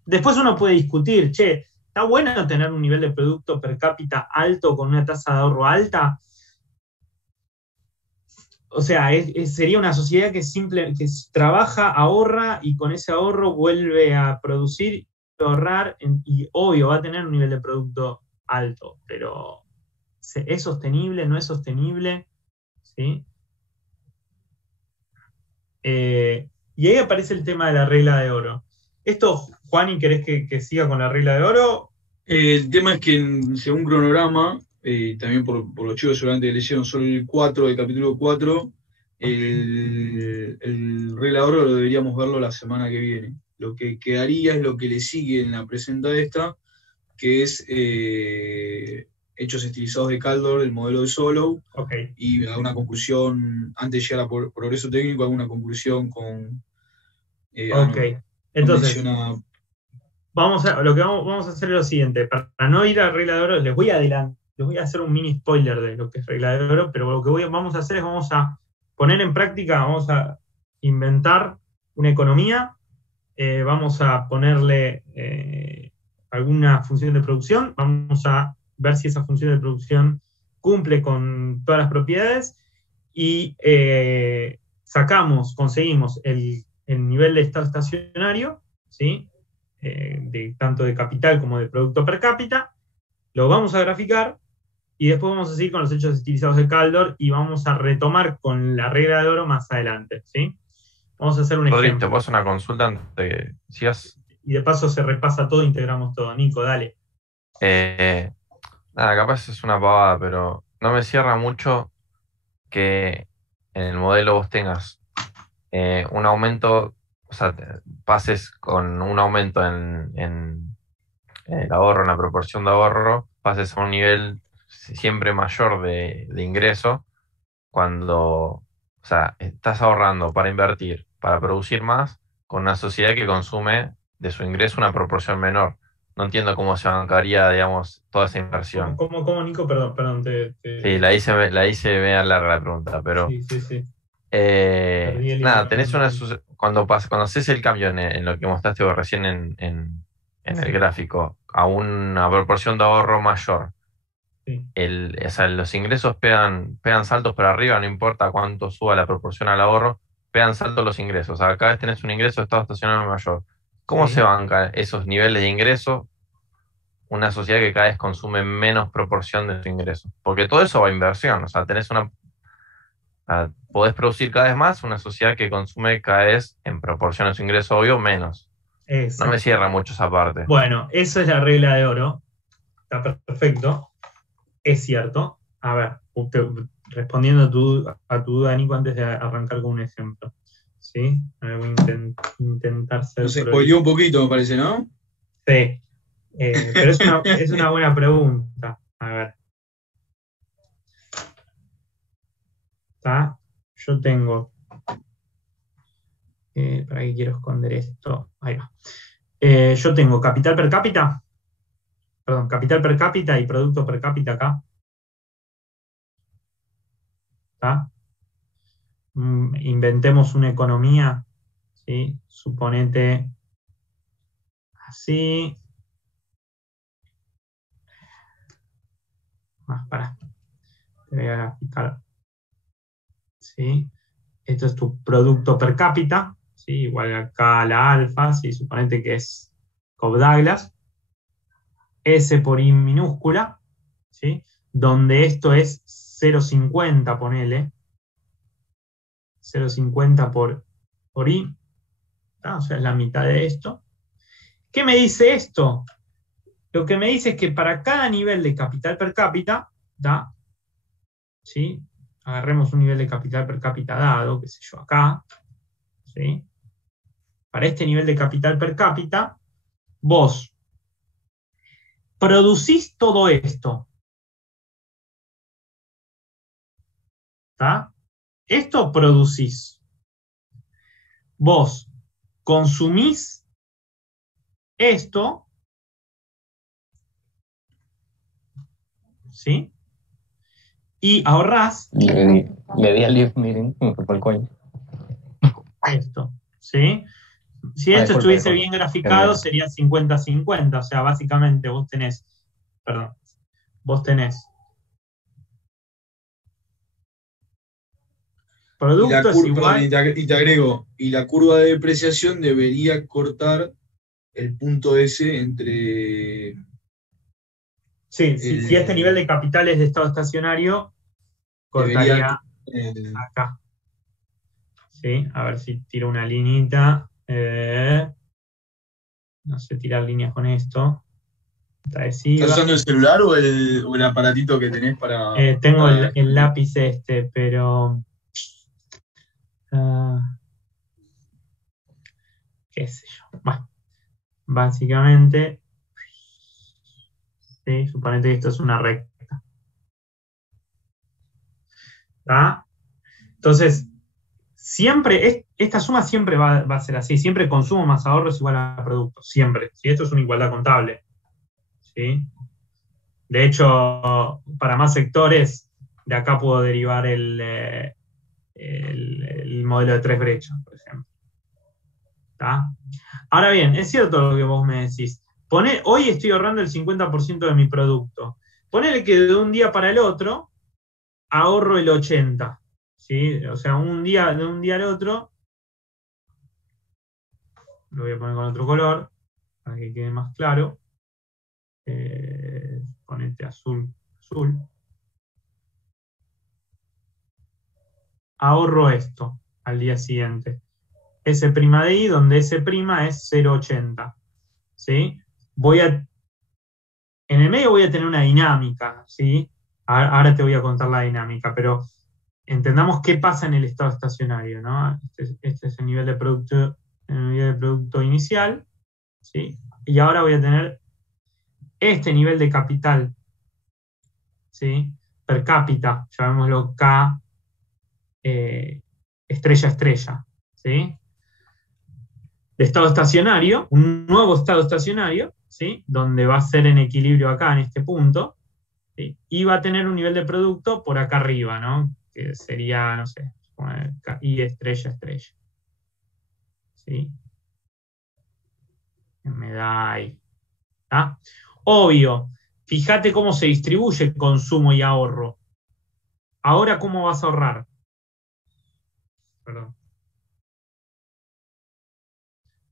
Después uno puede discutir, che, ¿está bueno tener un nivel de producto per cápita alto con una tasa de ahorro alta? O sea, sería una sociedad que trabaja, ahorra y con ese ahorro vuelve a producir, ahorrar, y obvio va a tener un nivel de producto alto, pero ¿es sostenible? ¿No es sostenible? ¿Sí? Y ahí aparece el tema de la regla de oro. Esto, Juani, ¿querés que siga con la regla de oro? El tema es que según cronograma, también por los chicos seguramente leyeron solo el 4 del capítulo 4, el regla de oro lo deberíamos verlo la semana que viene. Lo que quedaría es lo que le sigue en la presenta esta, que es hechos estilizados de Caldor, el modelo de Solow, y alguna conclusión, antes de llegar a progreso técnico, alguna conclusión con... Entonces, lo que vamos a hacer es lo siguiente. Para no ir a regla de oro, les voy a hacer un mini spoiler de lo que es regla de oro, pero lo que vamos a hacer es vamos a poner en práctica, vamos a inventar una economía, vamos a ponerle alguna función de producción, vamos a ver si esa función de producción cumple con todas las propiedades y conseguimos el nivel de estado estacionario, ¿sí? Tanto de capital como de producto per cápita, lo vamos a graficar y después vamos a seguir con los hechos estilizados de Caldor y vamos a retomar con la regla de oro más adelante, ¿sí? Vamos a hacer un Rodri, ejemplo. te puedo hacer una consulta antes de que sigas. Y de paso se repasa todo, integramos todo. Nico, dale. Nada, capaz es una pavada, pero no me cierra mucho que en el modelo vos tengas un aumento, o sea, pases con un aumento en el ahorro, en la proporción de ahorro, pases a un nivel siempre mayor de ingreso, cuando, o sea, estás ahorrando para invertir, para producir más, con una sociedad que consume de su ingreso una proporción menor. No entiendo cómo se bancaría, digamos, toda esa inversión. ¿Cómo, Nico? Perdón. Sí, la hice media larga la pregunta, pero... Sí. Nada, tenés cuando haces el cambio en lo que mostraste vos recién en el gráfico, a una proporción de ahorro mayor, o sea, los ingresos pegan saltos para arriba, no importa cuánto suba la proporción al ahorro, pegan saltos los ingresos. O sea, cada vez tenés un ingreso de estado estacionario mayor. ¿Cómo se bancan esos niveles de ingreso una sociedad que cada vez consume menos proporción de su ingreso? Porque todo eso va a inversión, o sea, podés producir cada vez más, una sociedad que consume cada vez en proporción a su ingreso obvio menos. No me cierra mucho esa parte. Bueno, esa es la regla de oro. Está perfecto. Es cierto. A ver, respondiendo a tu duda, Nico, antes de arrancar con un ejemplo. ¿Sí? Voy a intentar ser... Se spoileó un poquito, me parece, ¿no? Sí. Pero es una buena pregunta. A ver. Yo tengo, ¿para qué quiero esconder esto? Ahí va. Yo tengo capital per cápita y producto per cápita acá. Inventemos una economía, ¿sí? Suponete así. Te voy a graficar. ¿Sí? Esto es tu producto per cápita, ¿sí? Igual acá a la alfa, ¿sí? Suponete que es Cobb-Douglas, S por I minúscula, ¿sí? Donde esto es 0,50, ponele, 0,50 por I, o sea, es la mitad de esto. ¿Qué me dice esto? Lo que me dice es que para cada nivel de capital per cápita, ¿sí? Agarremos un nivel de capital per cápita dado, qué sé yo, acá, ¿sí? Para este nivel de capital per cápita, vos producís todo esto. ¿Está? Esto producís. Vos consumís esto, ¿sí? y ahorrás. Le di al live meeting, me fue el coño. Esto, ¿sí? Si esto disculpa, estuviese bien graficado, sería 50-50, o sea, básicamente vos tenés producto es igual. Y te agrego, y la curva de depreciación debería cortar el punto S entre... Sí, si este nivel de capital es de estado estacionario, cortaría acá. ¿Sí? A ver si tiro una lineita. No sé tirar líneas con esto. ¿Estás usando el celular o el aparatito que tenés para...? Tengo el lápiz pero... qué sé yo. Bueno, básicamente... ¿sí? Suponete que esto es una recta. ¿Está? Entonces, siempre, esta suma siempre va a ser así. Siempre consumo más ahorro es igual a producto. Siempre. ¿Sí? Esto es una igualdad contable. ¿Sí? De hecho, para más sectores, de acá puedo derivar el modelo de 3 brechas, por ejemplo. ¿Está? Ahora bien, es cierto lo que vos me decís. Hoy estoy ahorrando el 50% de mi producto. Ponele que de un día para el otro ahorro el 80%. ¿Sí? O sea, de un día al otro, lo voy a poner con otro color, para que quede más claro. Ponete azul. Ahorro esto al día siguiente. S' de I, donde S' es 0,80. ¿Sí? En el medio voy a tener una dinámica, ¿sí? Ahora te voy a contar la dinámica, pero entendamos qué pasa en el estado estacionario, ¿no? Este es el nivel de producto inicial, ¿sí? Y ahora voy a tener este nivel de capital, ¿sí? Per cápita, llamémoslo K estrella, ¿sí? De estado estacionario, un nuevo estado estacionario, ¿sí? Donde va a ser en equilibrio acá, en este punto, ¿sí? Y va a tener un nivel de producto por acá arriba, ¿no? Que sería, no sé, I estrella. ¿Sí? Me da ahí. ¿Está? Obvio, fíjate cómo se distribuye consumo y ahorro. Ahora, ¿cómo vas a ahorrar? Perdón.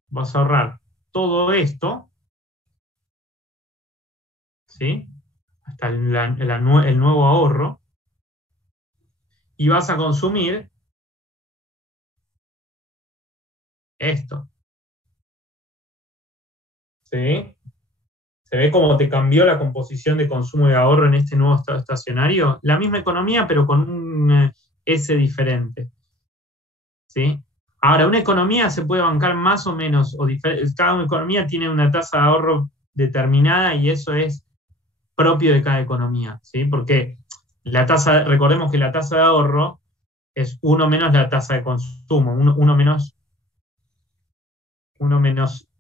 Vas a ahorrar todo esto, ¿sí? Hasta el nuevo ahorro, y vas a consumir esto. ¿Sí? ¿Se ve cómo te cambió la composición de consumo y ahorro en este nuevo estado estacionario? La misma economía, pero con un S diferente. ¿Sí? Ahora, una economía se puede bancar más o menos, cada economía tiene una tasa de ahorro determinada y eso es propio de cada economía, ¿sí? Porque recordemos que la tasa de ahorro es 1 menos la tasa de consumo, 1 menos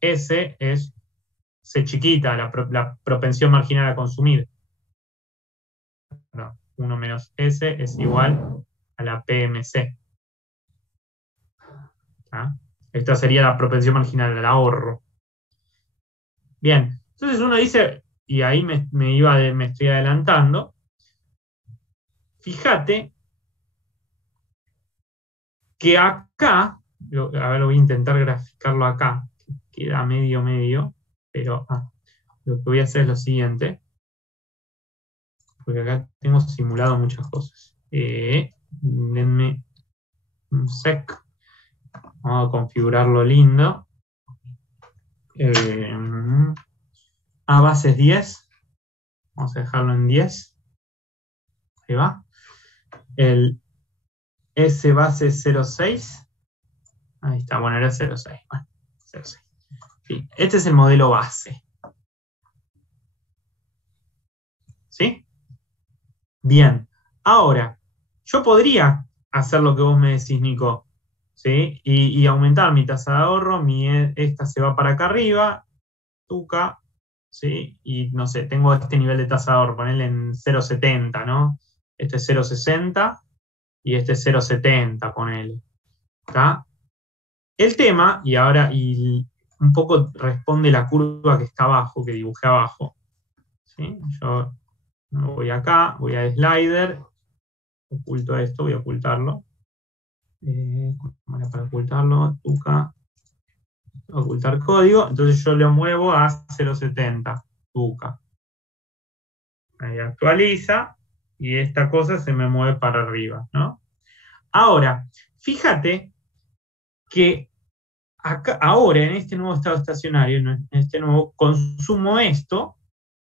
S es C chiquita, la propensión marginal a consumir. 1 menos S es igual a la PMC. ¿Ah? Esta sería la propensión marginal al ahorro. Bien, entonces uno dice, y ahí me estoy adelantando, fíjate que acá, lo voy a intentar graficarlo acá, queda medio, pero lo que voy a hacer es lo siguiente, porque acá tengo simulado muchas cosas. Denme un sec. Vamos a configurarlo lindo. Base es 10. Vamos a dejarlo en 10. Ahí va. El S base es 0,6. Ahí está, bueno, era 0,6. Bueno, 0,6. Sí. Este es el modelo base. ¿Sí? Bien. Ahora, yo podría hacer lo que vos me decís, Nico. ¿Sí? Y aumentar mi tasa de ahorro, esta se va para acá arriba, tuca, ¿sí? Y no sé, tengo este nivel de tasa de ahorro, ponerle en 0,70, ¿no? este es 0,60 y este es 0,70, ponele. ¿Está? El tema, y ahora un poco responde la curva que está abajo, que dibujé abajo. ¿Sí? Yo voy acá, voy a slider, oculto esto, voy a ocultarlo. Para ocultarlo, tuca, ocultar código, entonces yo lo muevo a 0,70, tuca. Ahí actualiza, y esta cosa se me mueve para arriba, ¿no? Ahora, fíjate que acá, ahora, en este nuevo estado estacionario, en este nuevo, consumo esto,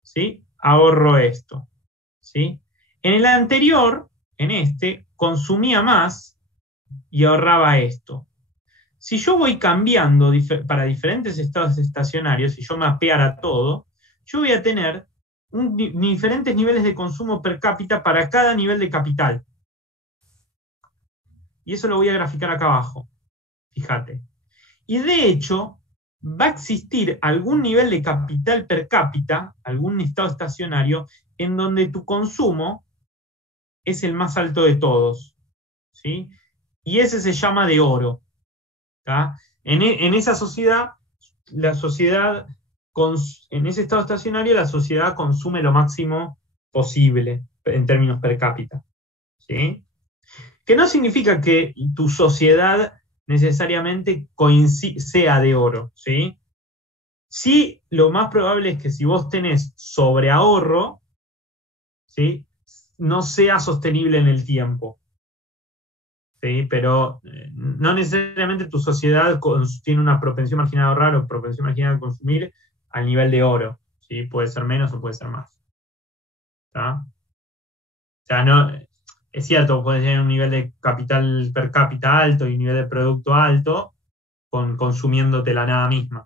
¿sí? Ahorro esto, ¿sí? En el anterior, en este, consumía más y ahorraba esto. Si yo voy cambiando para diferentes estados estacionarios, si yo mapeara todo, yo voy a tener diferentes niveles de consumo per cápita para cada nivel de capital. Y eso lo voy a graficar acá abajo. Fíjate. Y de hecho, va a existir algún nivel de capital per cápita, algún estado estacionario, en donde tu consumo es el más alto de todos, ¿sí? Y ese se llama de oro. ¿Tá? En esa sociedad, en ese estado estacionario, la sociedad consume lo máximo posible en términos per cápita, ¿sí? Que no significa que tu sociedad necesariamente sea de oro, ¿sí? Sí, lo más probable es que si vos tenés sobreahorro, ¿sí?, no sea sostenible en el tiempo. ¿Sí? Pero no necesariamente tu sociedad tiene una propensión marginal a ahorrar o propensión marginal a consumir al nivel de oro. ¿Sí? Puede ser menos o puede ser más. ¿Tá? O sea, no, es cierto, puedes tener un nivel de capital per cápita alto y un nivel de producto alto consumiéndote la nada misma.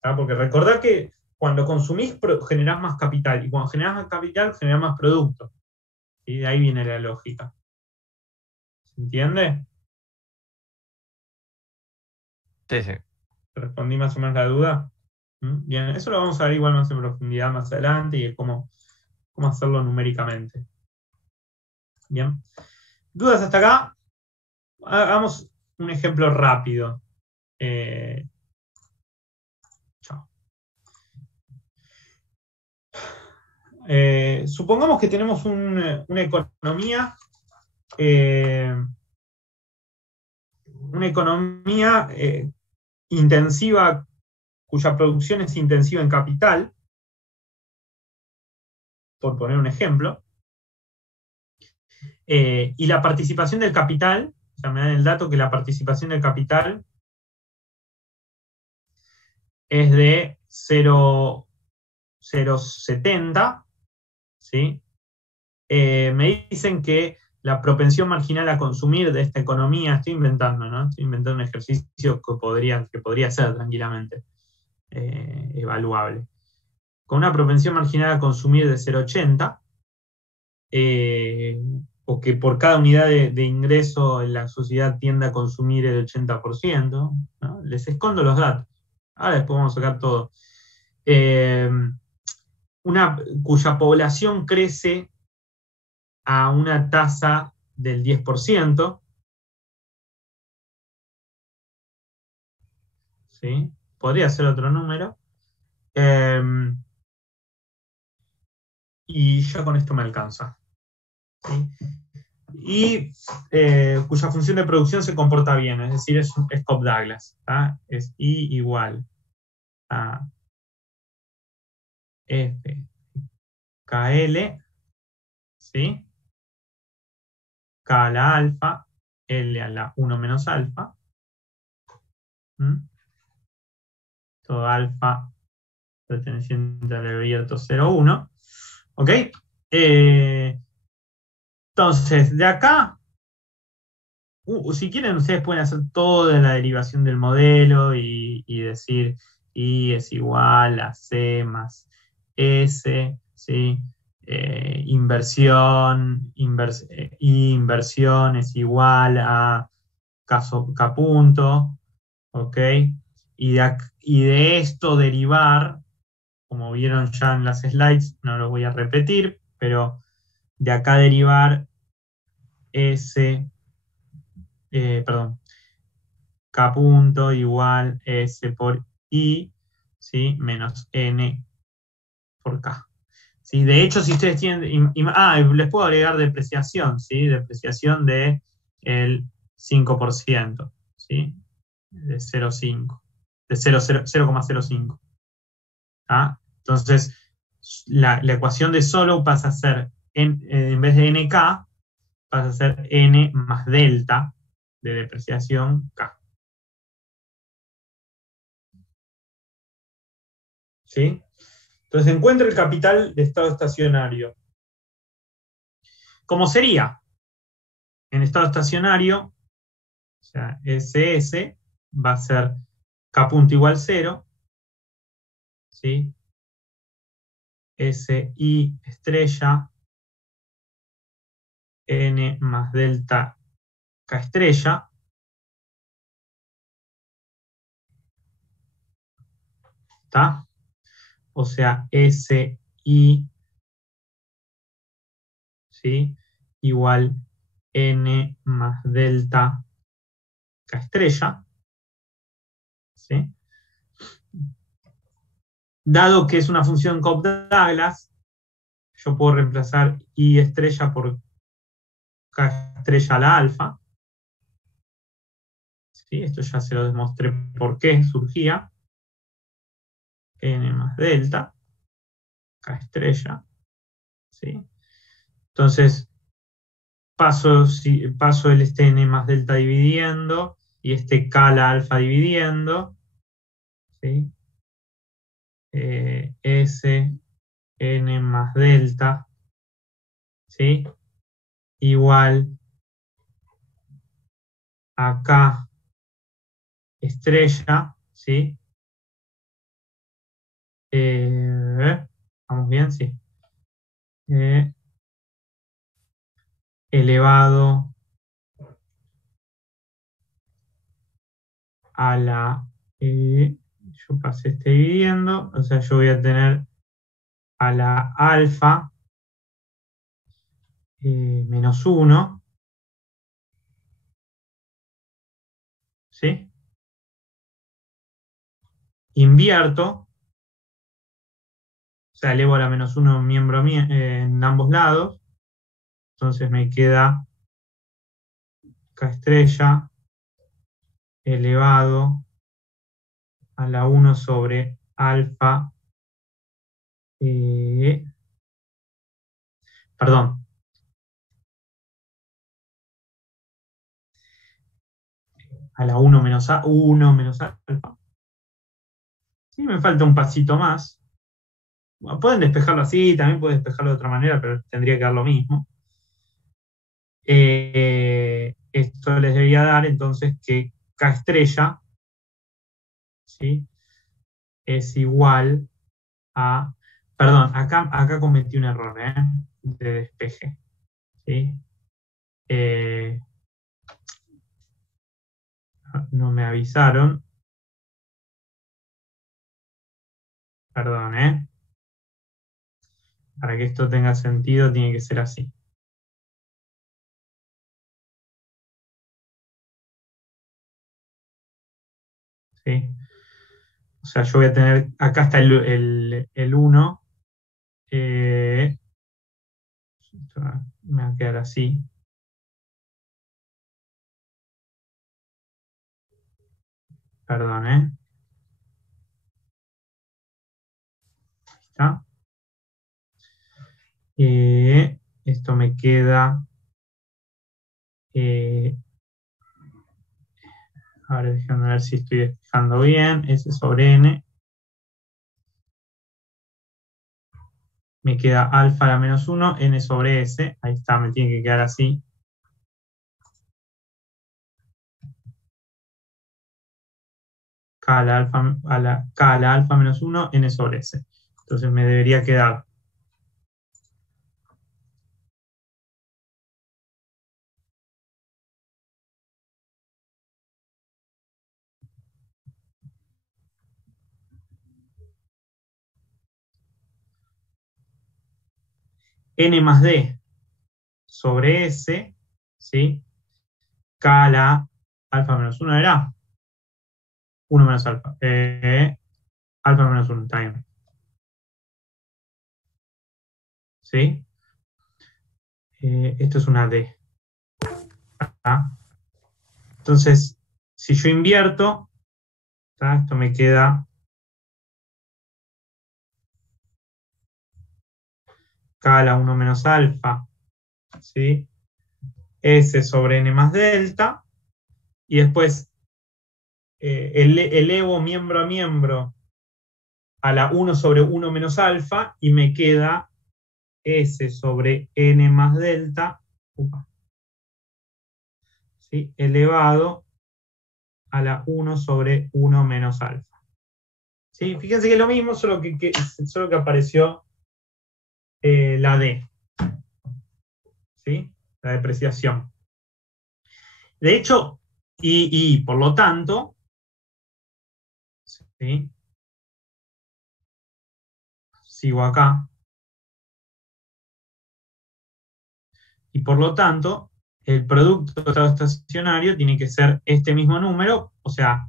¿Tá? Porque recordá que cuando consumís generás más capital, y cuando generás más capital generás más producto. Y de ahí viene la lógica. ¿Se entiende? Sí, sí. ¿Respondí más o menos la duda? Bien, eso lo vamos a ver igual más en profundidad más adelante y cómo hacerlo numéricamente. Bien. ¿Dudas hasta acá? Hagamos un ejemplo rápido. Chao. Supongamos que tenemos una economía intensiva, cuya producción es intensiva en capital, por poner un ejemplo, y la participación del capital, o sea, me dan el dato que la participación del capital es de 0,70, ¿sí? Me dicen que la propensión marginal a consumir de esta economía, estoy inventando, ¿no? Estoy inventando un ejercicio que podría ser tranquilamente evaluable. Con una propensión marginal a consumir de 0,80, o que por cada unidad de ingreso la sociedad tiende a consumir el 80%, ¿no? Les escondo los datos. Ahora después vamos a sacar todo. Cuya población crece a una tasa del 10%, ¿sí? Podría ser otro número. Y ya con esto me alcanza. ¿Sí? Y cuya función de producción se comporta bien, es decir, es Cobb-Douglas. Es I igual a F KL, ¿sí? K a la alfa, L a la 1 menos alfa. Todo alfa perteneciente al abierto 0,1. ¿Ok? Entonces, de acá, si quieren, ustedes pueden hacer toda la derivación del modelo y decir I es igual a C más S, ¿sí? Inversión es igual a K punto, ¿ok? Y de esto derivar, como vieron ya en las slides, no lo voy a repetir, pero de acá derivar S, perdón, K punto igual S por I, ¿sí? Menos N por K. ¿Sí? De hecho, si ustedes tienen... les puedo agregar depreciación, ¿sí? Depreciación del 5%, ¿sí? De 0,5, de 0,05. ¿Ah? Entonces, la ecuación de solo pasa a ser, en vez de NK, pasa a ser N más delta de depreciación K. ¿Sí? Entonces, encuentra el capital de estado estacionario. ¿Cómo sería? En estado estacionario, o sea, SS va a ser K punto igual 0, ¿sí? SI estrella, N más delta K estrella, ¿está? O sea, SI, ¿sí? Igual N más delta K estrella, ¿sí? Dado que es una función Cobb-Douglas, yo puedo reemplazar I estrella por K estrella a la alfa. ¿Sí? Esto ya se lo demostré por qué surgía. N más delta, K estrella. ¿Sí? Entonces, paso el N más delta dividiendo y K la alfa dividiendo. ¿Sí? S N más delta, ¿sí? Igual a K estrella, ¿sí? ¿Vamos bien? Sí. Elevado a la... yo pasé dividiendo, o sea, yo voy a tener a la alfa menos 1, ¿sí? Invierto, o sea, elevo a la menos 1 miembro en ambos lados, entonces me queda K estrella elevado a la 1 sobre alfa, perdón, a la 1 menos, 1 menos alfa. Sí, me falta un pasito más. Bueno, pueden despejarlo así, también pueden despejarlo de otra manera, pero tendría que dar lo mismo. Esto les debería dar entonces que K estrella, ¿sí? Es igual a... Perdón, acá cometí un error, de despeje. ¿Sí? No me avisaron. Perdón, Para que esto tenga sentido tiene que ser así. ¿Sí? O sea, yo voy a tener, acá está el 1, me va a quedar así. Perdón, ¿está? Esto me queda, ahora déjenme ver si estoy despejando bien, S sobre N. Me queda alfa a la menos 1, N sobre S, ahí está, me tiene que quedar así. K a la alfa menos 1, N sobre S. Entonces me debería quedar N más D, sobre S, ¿sí? K a la alfa menos 1 era 1 menos alfa. Alfa menos 1, está bien. ¿Sí? Esto es una D. ¿Tá? Entonces, si yo invierto, ¿tá? Esto me queda K a la 1 menos alfa, ¿sí? S sobre N más delta, y después elevo miembro a miembro a la 1 sobre 1 menos alfa, y me queda S sobre N más delta, ¿sí? Elevado a la 1 sobre 1 menos alfa. ¿Sí? Fíjense que es lo mismo, solo que apareció la D, ¿sí? La depreciación. De hecho, y por lo tanto, ¿sí? Sigo acá, y por lo tanto, el producto de estado estacionario tiene que ser este mismo número, o sea,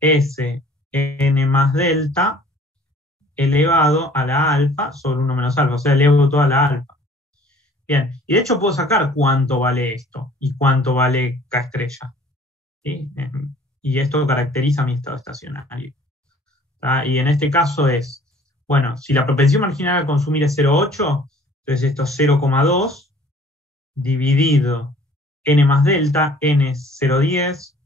S n más delta elevado a la alfa sobre 1 menos alfa, o sea, elevo toda la alfa. Bien, y de hecho puedo sacar cuánto vale esto y cuánto vale K estrella. ¿Sí? Y esto caracteriza mi estado estacionario. ¿Tá? Y en este caso es, bueno, si la propensión marginal a consumir es 0,8, entonces esto es 0,2 dividido n más delta, n es 0,10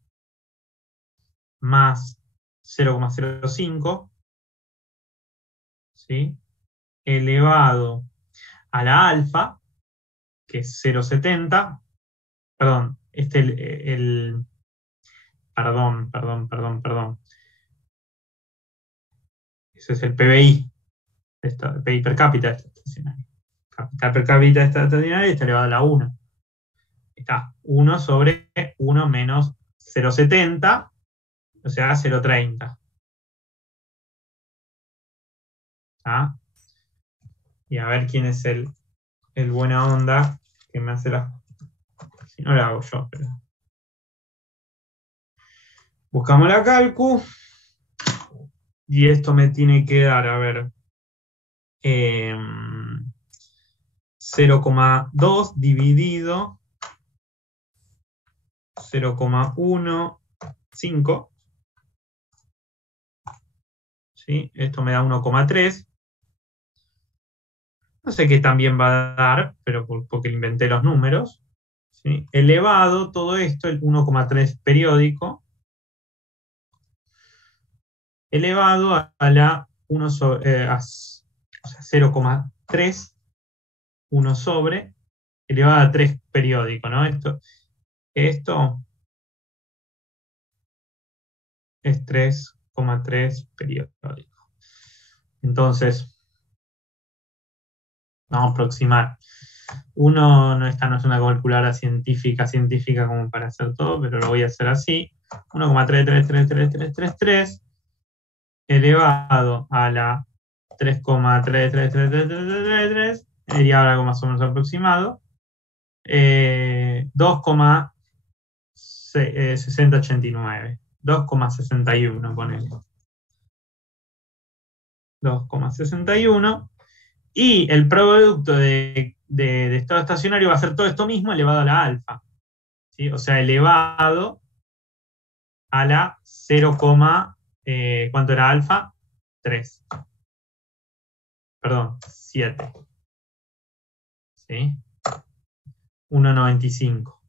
más 0,05, ¿sí? Elevado a la alfa, que es 0,70, perdón, perdón. Ese es el PBI, el PBI per cápita estacionario. Capital per cápita estacionario está elevado a la 1. Está 1 sobre 1 menos 0,70, o sea, 0,30. ¿Ah? Y a ver quién es el buena onda que me hace la... Si no la hago yo, pero... Buscamos la calcu. Y esto me tiene que dar, a ver... 0,2 dividido 0,15. ¿Sí? Esto me da 1,3. No sé qué también va a dar, pero porque inventé los números. ¿Sí? Elevado todo esto, el 1,3 periódico, elevado a la 1 sobre, o sea, 0,3, 1 sobre, elevado a 3 periódico, ¿no? Esto es 3,3 periódico. Entonces, vamos a aproximar. Esta no es una calculadora científica como para hacer todo, pero lo voy a hacer así. 1,3333333 elevado a la 3,33333 sería algo más o menos aproximado. 2,6089. 2,61, ponele. 2,61. Y el producto de estado estacionario va a ser todo esto mismo elevado a la alfa. ¿Sí? O sea, elevado a la 0, ¿cuánto era alfa? 3. Perdón, 7. ¿Sí? 1,95.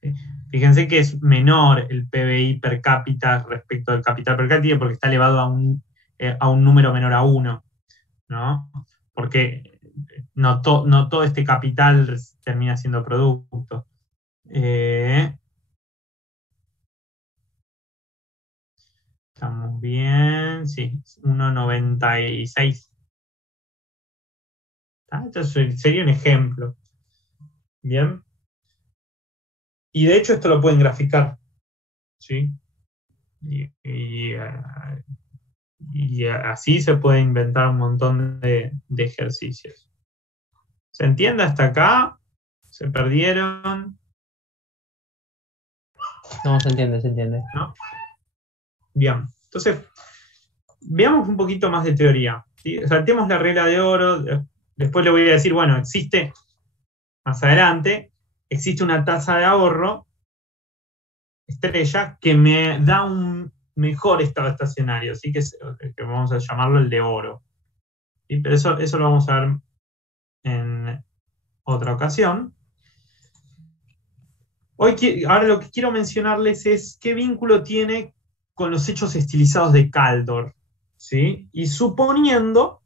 ¿Sí? Fíjense que es menor el PBI per cápita respecto al capital per cápita porque está elevado a un número menor a 1, ¿no? Porque no todo este capital termina siendo producto. Estamos bien, sí, 1,96. Esto sería un ejemplo. Bien. Y de hecho esto lo pueden graficar. ¿Sí? Y así se puede inventar un montón de ejercicios. ¿Se entiende hasta acá? ¿Se perdieron? No, se entiende. ¿No? Bien, entonces, veamos un poquito más de teoría, ¿sí? Saltemos la regla de oro, después le voy a decir, bueno, existe, más adelante, existe una tasa de ahorro estrella que me da un mejor estado estacionario, ¿sí? que vamos a llamarlo el de oro. ¿Sí? Pero eso lo vamos a ver en otra ocasión. Ahora lo que quiero mencionarles es qué vínculo tiene con los hechos estilizados de Kaldor, ¿sí? Y suponiendo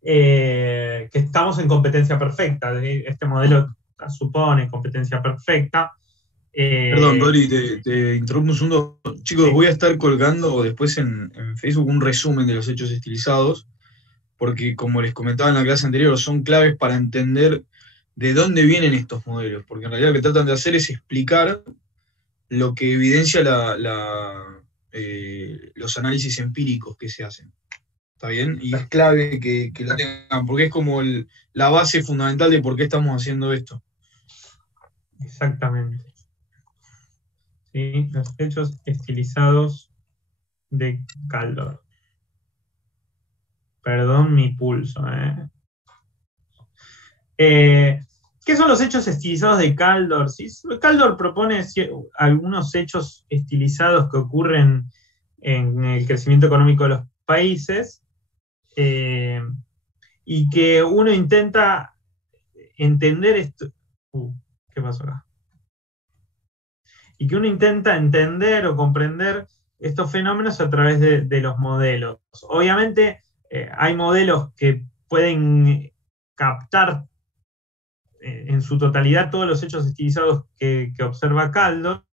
que estamos en competencia perfecta, este modelo supone competencia perfecta. Perdón, Rodri, te interrumpo un segundo. Chicos, Sí. voy a estar colgando después en Facebook un resumen de los hechos estilizados, porque como les comentaba en la clase anterior, son claves para entender de dónde vienen estos modelos, porque en realidad lo que tratan de hacer es explicar lo que evidencia los análisis empíricos que se hacen. ¿Está bien? Y es clave que lo tengan, porque es como la base fundamental de por qué estamos haciendo esto. Exactamente. ¿Sí? Los hechos estilizados de Kaldor. Perdón mi pulso. ¿Qué son los hechos estilizados de Kaldor? ¿Sí? Kaldor propone algunos hechos estilizados que ocurren en el crecimiento económico de los países y que uno intenta entender esto. ¿Qué pasó acá? Y que uno intenta entender o comprender estos fenómenos a través de los modelos. Obviamente hay modelos que pueden captar en su totalidad todos los hechos estilizados que observa Kaldor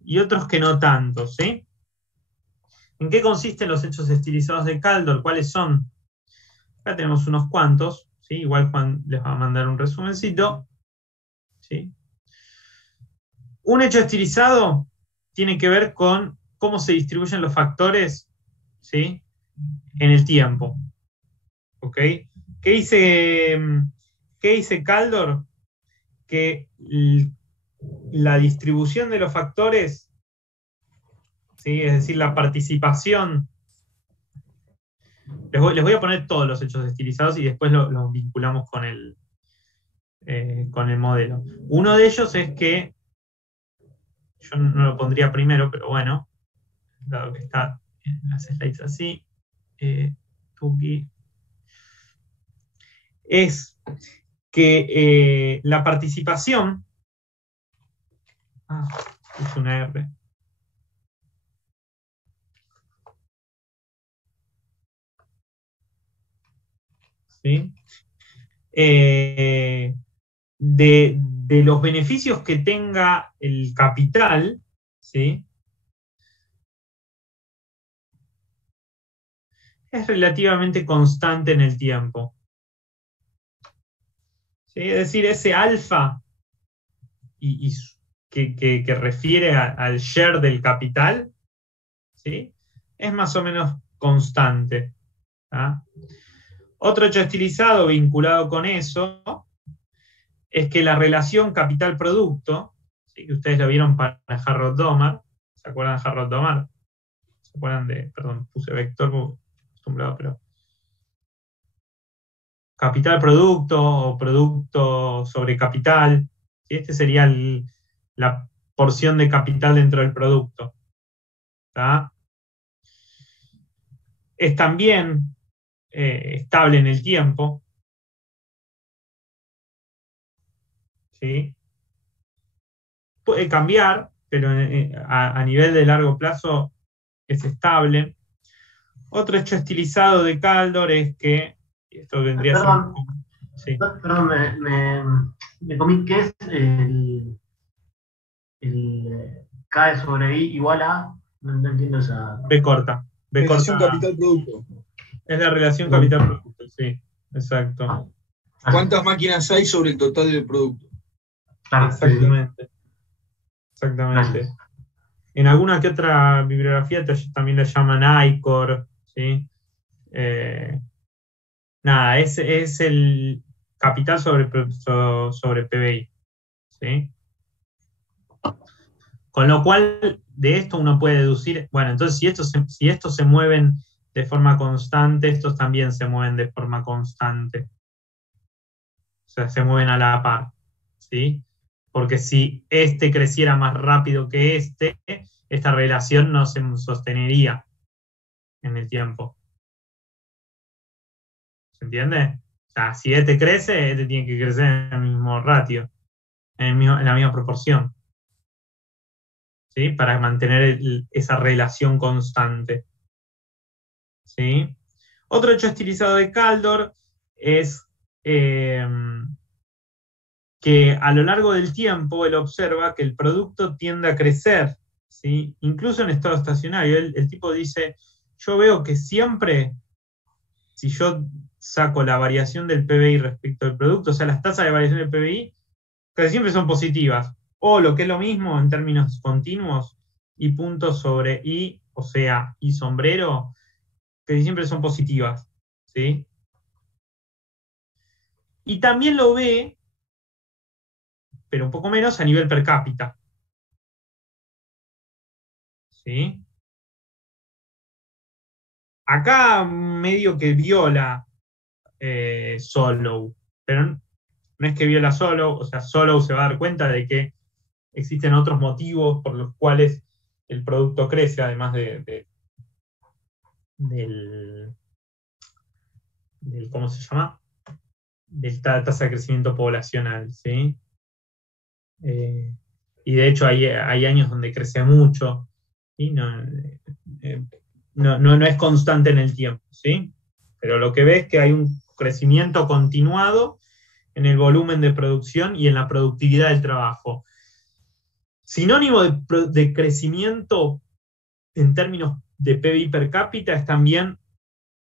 y otros que no tanto, ¿sí? ¿En qué consisten los hechos estilizados de Kaldor? ¿Cuáles son? Acá tenemos unos cuantos, ¿sí? Igual Juan les va a mandar un resumencito, ¿sí? Un hecho estilizado tiene que ver con cómo se distribuyen los factores, ¿sí? En el tiempo. ¿Ok? ¿Qué dice Kaldor? Que la distribución de los factores, ¿sí? Es decir, la participación. Les voy a poner todos los hechos estilizados y después los vinculamos con el modelo. Uno de ellos es que, yo no lo pondría primero, pero bueno, dado que está en las slides así, es que la participación, es una R, ¿sí? De los beneficios que tenga el capital, ¿sí? Es relativamente constante en el tiempo. ¿Sí? Es decir, ese alfa que refiere al share del capital, ¿sí? Es más o menos constante. ¿Ah? Otro hecho estilizado vinculado con eso es que la relación capital-producto, ¿sí? Que ustedes lo vieron para Harrod-Domar, ¿se acuerdan de Harrod-Domar? ¿Se acuerdan de, perdón, puse vector acostumbrado, pero capital-producto o producto sobre capital, ¿sí? Este sería la porción de capital dentro del producto. ¿Tá? Es también estable en el tiempo, ¿sí? Puede cambiar, pero a nivel de largo plazo es estable. Otro hecho estilizado de Kaldor es que, esto vendría a ser... Sí. Perdón, me comí, ¿qué es el K sobre I igual a? No entiendo esa... B corta. Relación capital-producto. Es la relación capital-producto, sí, exacto. ¿Cuántas máquinas hay sobre el total del producto? Claro, exactamente. Exactamente. En alguna que otra bibliografía también la llaman ICOR, ¿sí? Nada, es el capital sobre PBI. ¿Sí? Con lo cual, de esto uno puede deducir, bueno, entonces si estos se mueven de forma constante, estos también se mueven de forma constante. O sea, se mueven a la par. ¿Sí? Porque si este creciera más rápido que esta relación no se sosteniría en el tiempo. ¿Se entiende? O sea, si este crece, este tiene que crecer en el mismo ratio, en la misma proporción. ¿Sí? Para mantener esa relación constante. ¿Sí? Otro hecho estilizado de Kaldor es que a lo largo del tiempo él observa que el producto tiende a crecer, ¿sí? Incluso en estado estacionario. El tipo dice, yo veo que siempre, si yo saco la variación del PBI respecto al producto, o sea, las tasas de variación del PBI, casi siempre son positivas. O lo que es lo mismo en términos continuos, y puntos sobre I, o sea, I sombrero, que siempre son positivas. ¿Sí? Y también lo ve, pero un poco menos a nivel per cápita. ¿Sí? Acá medio que viola Solow, pero no es que viola Solow, o sea, Solow se va a dar cuenta de que existen otros motivos por los cuales el producto crece, además del ¿cómo se llama? De esta tasa de crecimiento poblacional, ¿sí? Y de hecho hay años donde crece mucho, ¿sí? No es constante en el tiempo, ¿sí? Pero lo que ves es que hay un crecimiento continuado en el volumen de producción y en la productividad del trabajo. Sinónimo de crecimiento en términos de PBI per cápita es también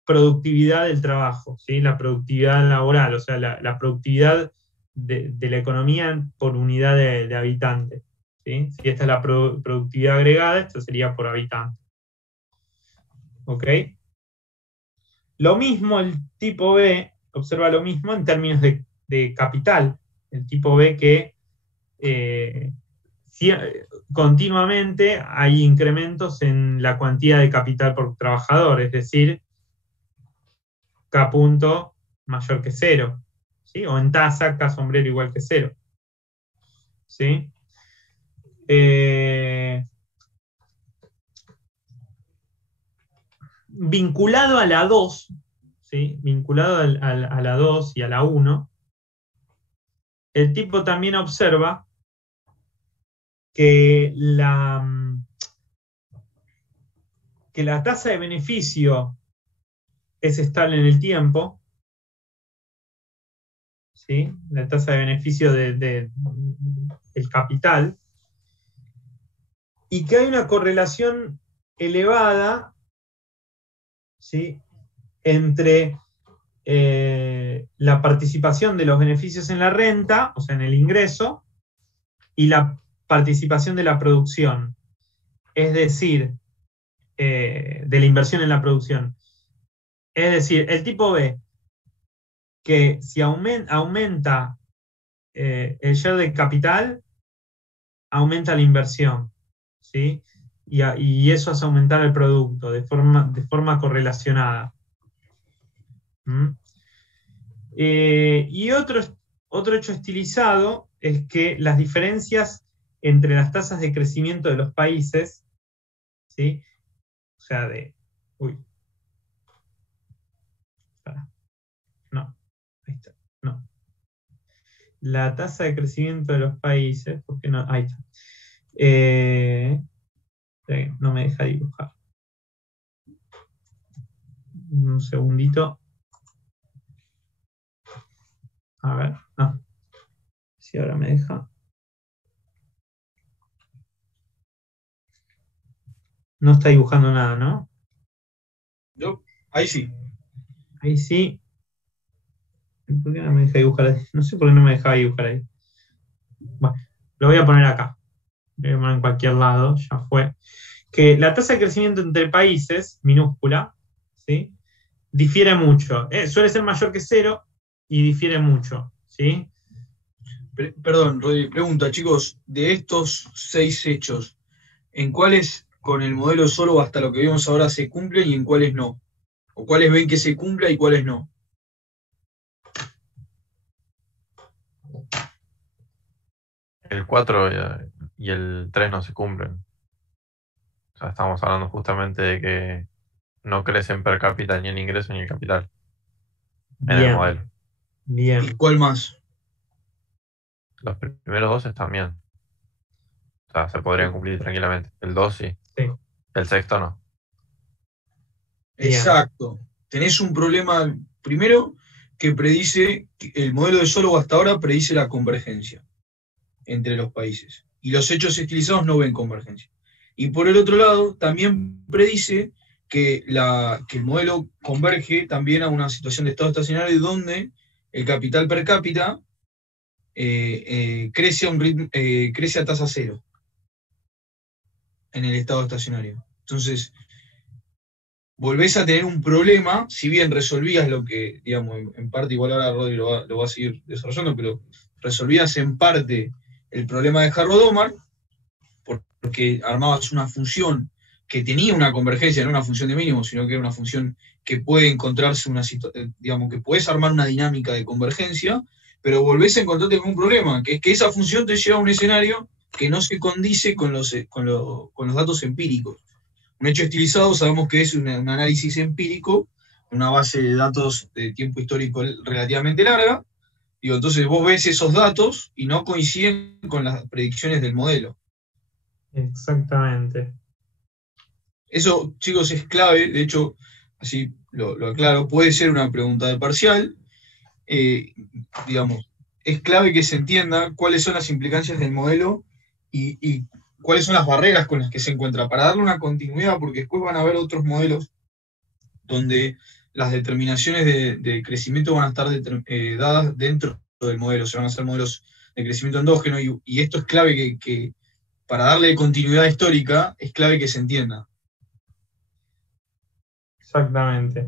productividad del trabajo, ¿sí? La productividad laboral, o sea, la productividad de la economía por unidad de habitante. ¿Sí? Si esta es la productividad agregada, esto sería por habitante. ¿Ok? Lo mismo el tipo B, observa lo mismo en términos de capital. El tipo B que continuamente hay incrementos en la cuantía de capital por trabajador, es decir, K punto mayor que 0, ¿sí? O en tasa, K sombrero igual que 0. ¿Sí? Vinculado a la 2, ¿sí? Vinculado a la 2 y a la 1, el tipo también observa que la tasa de beneficio es estable en el tiempo, ¿sí? La tasa de beneficio del capital, y que hay una correlación elevada, ¿sí? Entre la participación de los beneficios en la renta, o sea, en el ingreso, y la participación de la producción, es decir, de la inversión en la producción. Es decir, el tipo B, que si aumenta el share de capital, aumenta la inversión, ¿sí? Y eso hace aumentar el producto de forma correlacionada. Y otro hecho estilizado es que las diferencias entre las tasas de crecimiento de los países, ¿sí? O sea, no, ahí está, no. La tasa de crecimiento de los países, ¿por qué no? Ahí está. No me deja dibujar. Un segundito. A ver, no. Si ahora me deja. No está dibujando nada, ¿no? No, ahí sí. Ahí sí. ¿Por qué no me deja dibujar ahí? No sé por qué no me dejaba dibujar ahí. Bueno, lo voy a poner acá. Lo voy a poner en cualquier lado, ya fue. Que la tasa de crecimiento entre países, minúscula, ¿sí? difiere mucho. Suele ser mayor que 0 y difiere mucho, ¿sí? Perdón, Rodri, pregunta, chicos, de estos 6 hechos, ¿en cuáles con el modelo solo hasta lo que vemos ahora se cumplen y en cuáles no? ¿O cuáles ven que se cumpla y cuáles no? El 4 y el 3 no se cumplen. O sea, estamos hablando justamente de que no crecen per cápita ni el ingreso ni el capital en el Bien, modelo. ¿Y bien. cuál más? Los primeros 2 están bien. O sea, se podrían cumplir tranquilamente. El 2 sí. Sí. El sexto no. Bien. Exacto. Tenés un problema, primero, que predice, el modelo de Solow hasta ahora predice la convergencia entre los países. Y los hechos estilizados no ven convergencia. Y por el otro lado, también predice que el modelo converge también a una situación de estado estacionario donde el capital per cápita crece a tasa cero en el estado estacionario. Entonces, volvés a tener un problema, si bien resolvías lo que, digamos, en parte, igual ahora Rodri lo va a seguir desarrollando, pero resolvías en parte el problema de Harrod-Domar, porque armabas una función que tenía una convergencia, no una función de mínimo, sino que era una función que puede encontrarse digamos, que puedes armar una dinámica de convergencia, pero volvés a encontrarte con un problema, que es que esa función te lleva a un escenario que no se condice con los datos empíricos. Un hecho estilizado sabemos que es un análisis empírico, una base de datos de tiempo histórico relativamente larga. Digo, entonces vos ves esos datos y no coinciden con las predicciones del modelo. Exactamente. Eso, chicos, es clave. De hecho, así lo aclaro, puede ser una pregunta de parcial. Digamos, es clave que se entienda cuáles son las implicancias del modelo y cuáles son las barreras con las que se encuentra, para darle una continuidad, porque después van a haber otros modelos donde las determinaciones de crecimiento van a estar dadas dentro del modelo, se van a hacer modelos de crecimiento endógeno, y esto es clave que para darle continuidad histórica, es clave que se entienda. Exactamente.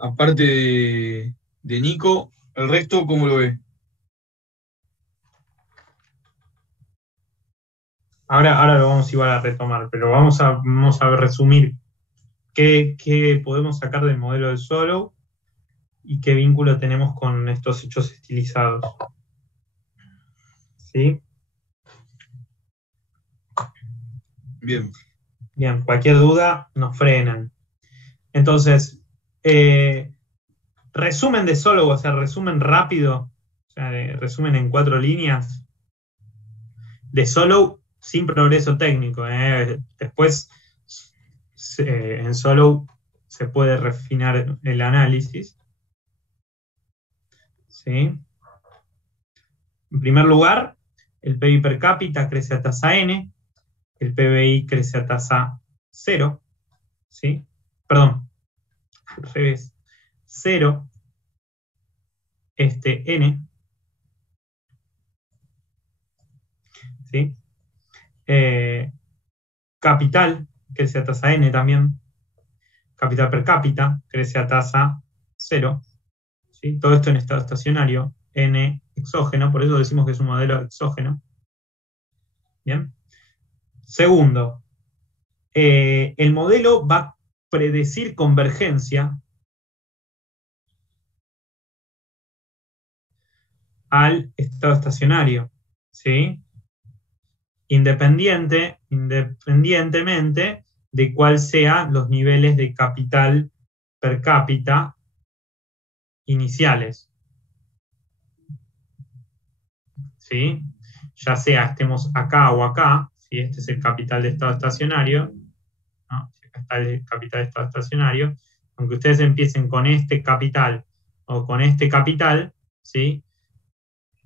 Aparte de Nico, ¿el resto cómo lo ve? Ahora lo vamos igual a retomar, pero vamos a resumir qué podemos sacar del modelo de Solow y qué vínculo tenemos con estos hechos estilizados. ¿Sí? Bien. Bien, cualquier duda nos frenan. Entonces, resumen de Solow, o sea, resumen rápido, o sea, resumen en 4 líneas de Solow sin progreso técnico. Después, en Solow se puede refinar el análisis. ¿Sí? En primer lugar, el PIB per cápita crece a tasa n, el PBI crece a tasa 0, ¿sí? Perdón, al revés, 0, n, ¿sí? Capital crece a tasa n también, capital per cápita crece a tasa 0, ¿sí? Todo esto en estado estacionario, n exógeno, por eso decimos que es un modelo exógeno. Bien. Segundo, el modelo va a predecir convergencia al estado estacionario, ¿sí? Independientemente de cuál sean los niveles de capital per cápita iniciales, ¿sí? Ya sea estemos acá o acá, si este es el capital de estado estacionario, ¿no? Si acá está el capital de estado estacionario, aunque ustedes empiecen con este capital o con este capital, ¿sí?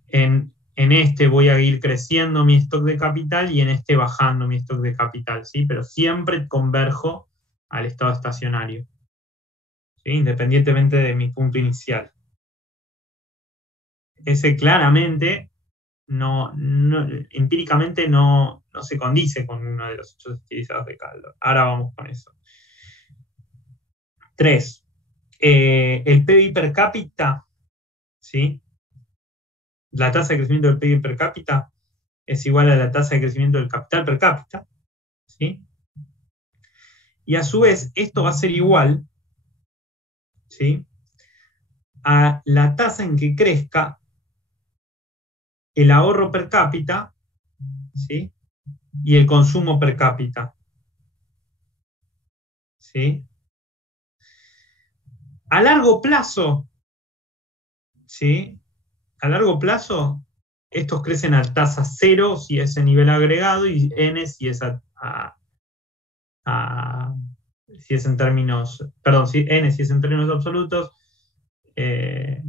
En este voy a ir creciendo mi stock de capital y en este bajando mi stock de capital, ¿sí? Pero siempre converjo al estado estacionario, ¿sí? Independientemente de mi punto inicial. Ese claramente empíricamente no se condice con uno de los hechos estilizados de Kaldor. Ahora vamos con eso. 3. El PBI per cápita, ¿sí? La tasa de crecimiento del PIB per cápita es igual a la tasa de crecimiento del capital per cápita, ¿sí? Y a su vez, esto va a ser igual, ¿sí?, a la tasa en que crezca el ahorro per cápita, ¿sí?, y el consumo per cápita, ¿sí? A largo plazo, ¿sí?, a largo plazo, estos crecen a tasa 0 si es en nivel agregado y n si es si es en términos, perdón, n si es en términos absolutos, 0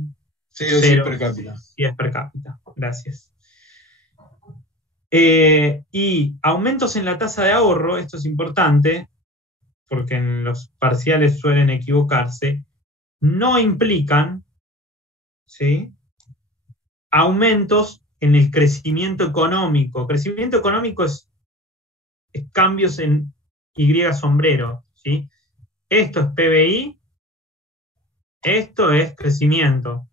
si es 0 per cápita. si es per cápita. Gracias. Y aumentos en la tasa de ahorro, esto es importante, porque en los parciales suelen equivocarse, no implican, ¿sí?, aumentos en el crecimiento económico. Crecimiento económico es cambios en Y sombrero, ¿sí? Esto es PBI, esto es crecimiento,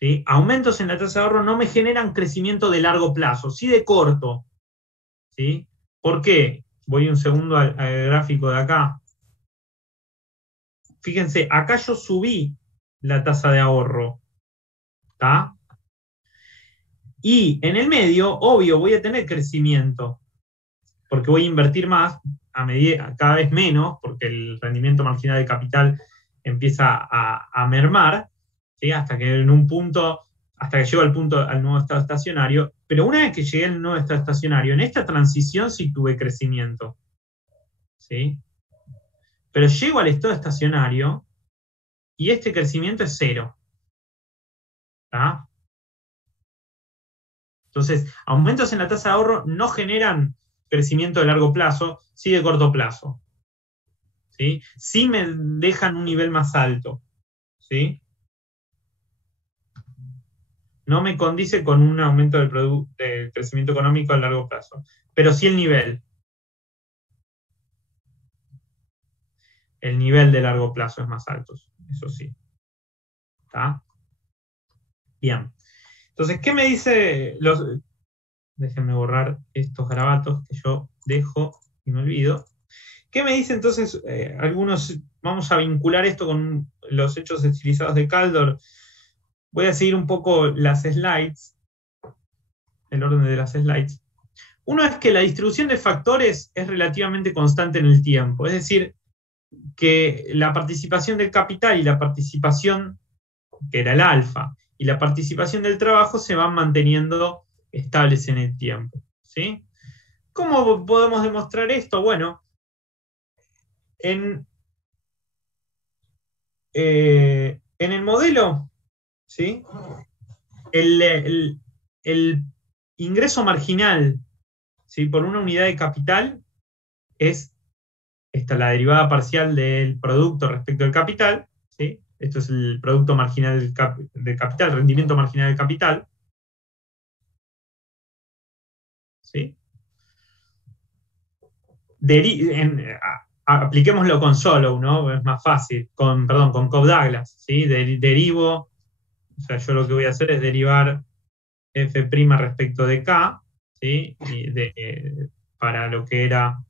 ¿sí? Aumentos en la tasa de ahorro no me generan crecimiento de largo plazo, sí de corto, ¿sí? ¿Por qué? Voy un segundo al gráfico de acá. Fíjense, acá yo subí la tasa de ahorro, ¿está? Y en el medio, obvio, voy a tener crecimiento, porque voy a invertir más, a medida, cada vez menos, porque el rendimiento marginal de capital empieza a mermar, ¿sí?, hasta que en un punto, hasta que llego al nuevo estado estacionario. Pero una vez que llegué al nuevo estado estacionario, en esta transición sí tuve crecimiento, ¿sí? Pero llego al estado estacionario y este crecimiento es 0. ¿Está? Entonces, aumentos en la tasa de ahorro no generan crecimiento de largo plazo, sí de corto plazo, ¿sí? Sí me dejan un nivel más alto, ¿sí? No me condice con un aumento del crecimiento económico a largo plazo, pero sí el nivel. El nivel de largo plazo es más alto, eso sí. ¿Está? Bien. Entonces, ¿qué me dice Déjenme borrar estos garabatos que yo dejo y me olvido. ¿Qué me dice entonces algunos? Vamos a vincular esto con los hechos estilizados de Kaldor. Voy a seguir un poco las slides, el orden de las slides. Uno es que la distribución de factores es relativamente constante en el tiempo, es decir, que la participación del capital y la participación, que era el alfa, y la participación del trabajo se van manteniendo estables en el tiempo, ¿sí? ¿Cómo podemos demostrar esto? Bueno, en el modelo, ¿sí?, el ingreso marginal, ¿sí?, por una unidad de capital es la derivada parcial del producto respecto al capital, ¿sí? Esto es el producto marginal del capital, rendimiento marginal del capital, ¿sí? Apliquémoslo con Solow, ¿no? Es más fácil. Con Cobb-Douglas, ¿sí? Derivo, o sea, yo lo que voy a hacer es derivar f' respecto de k, ¿sí?, para lo que era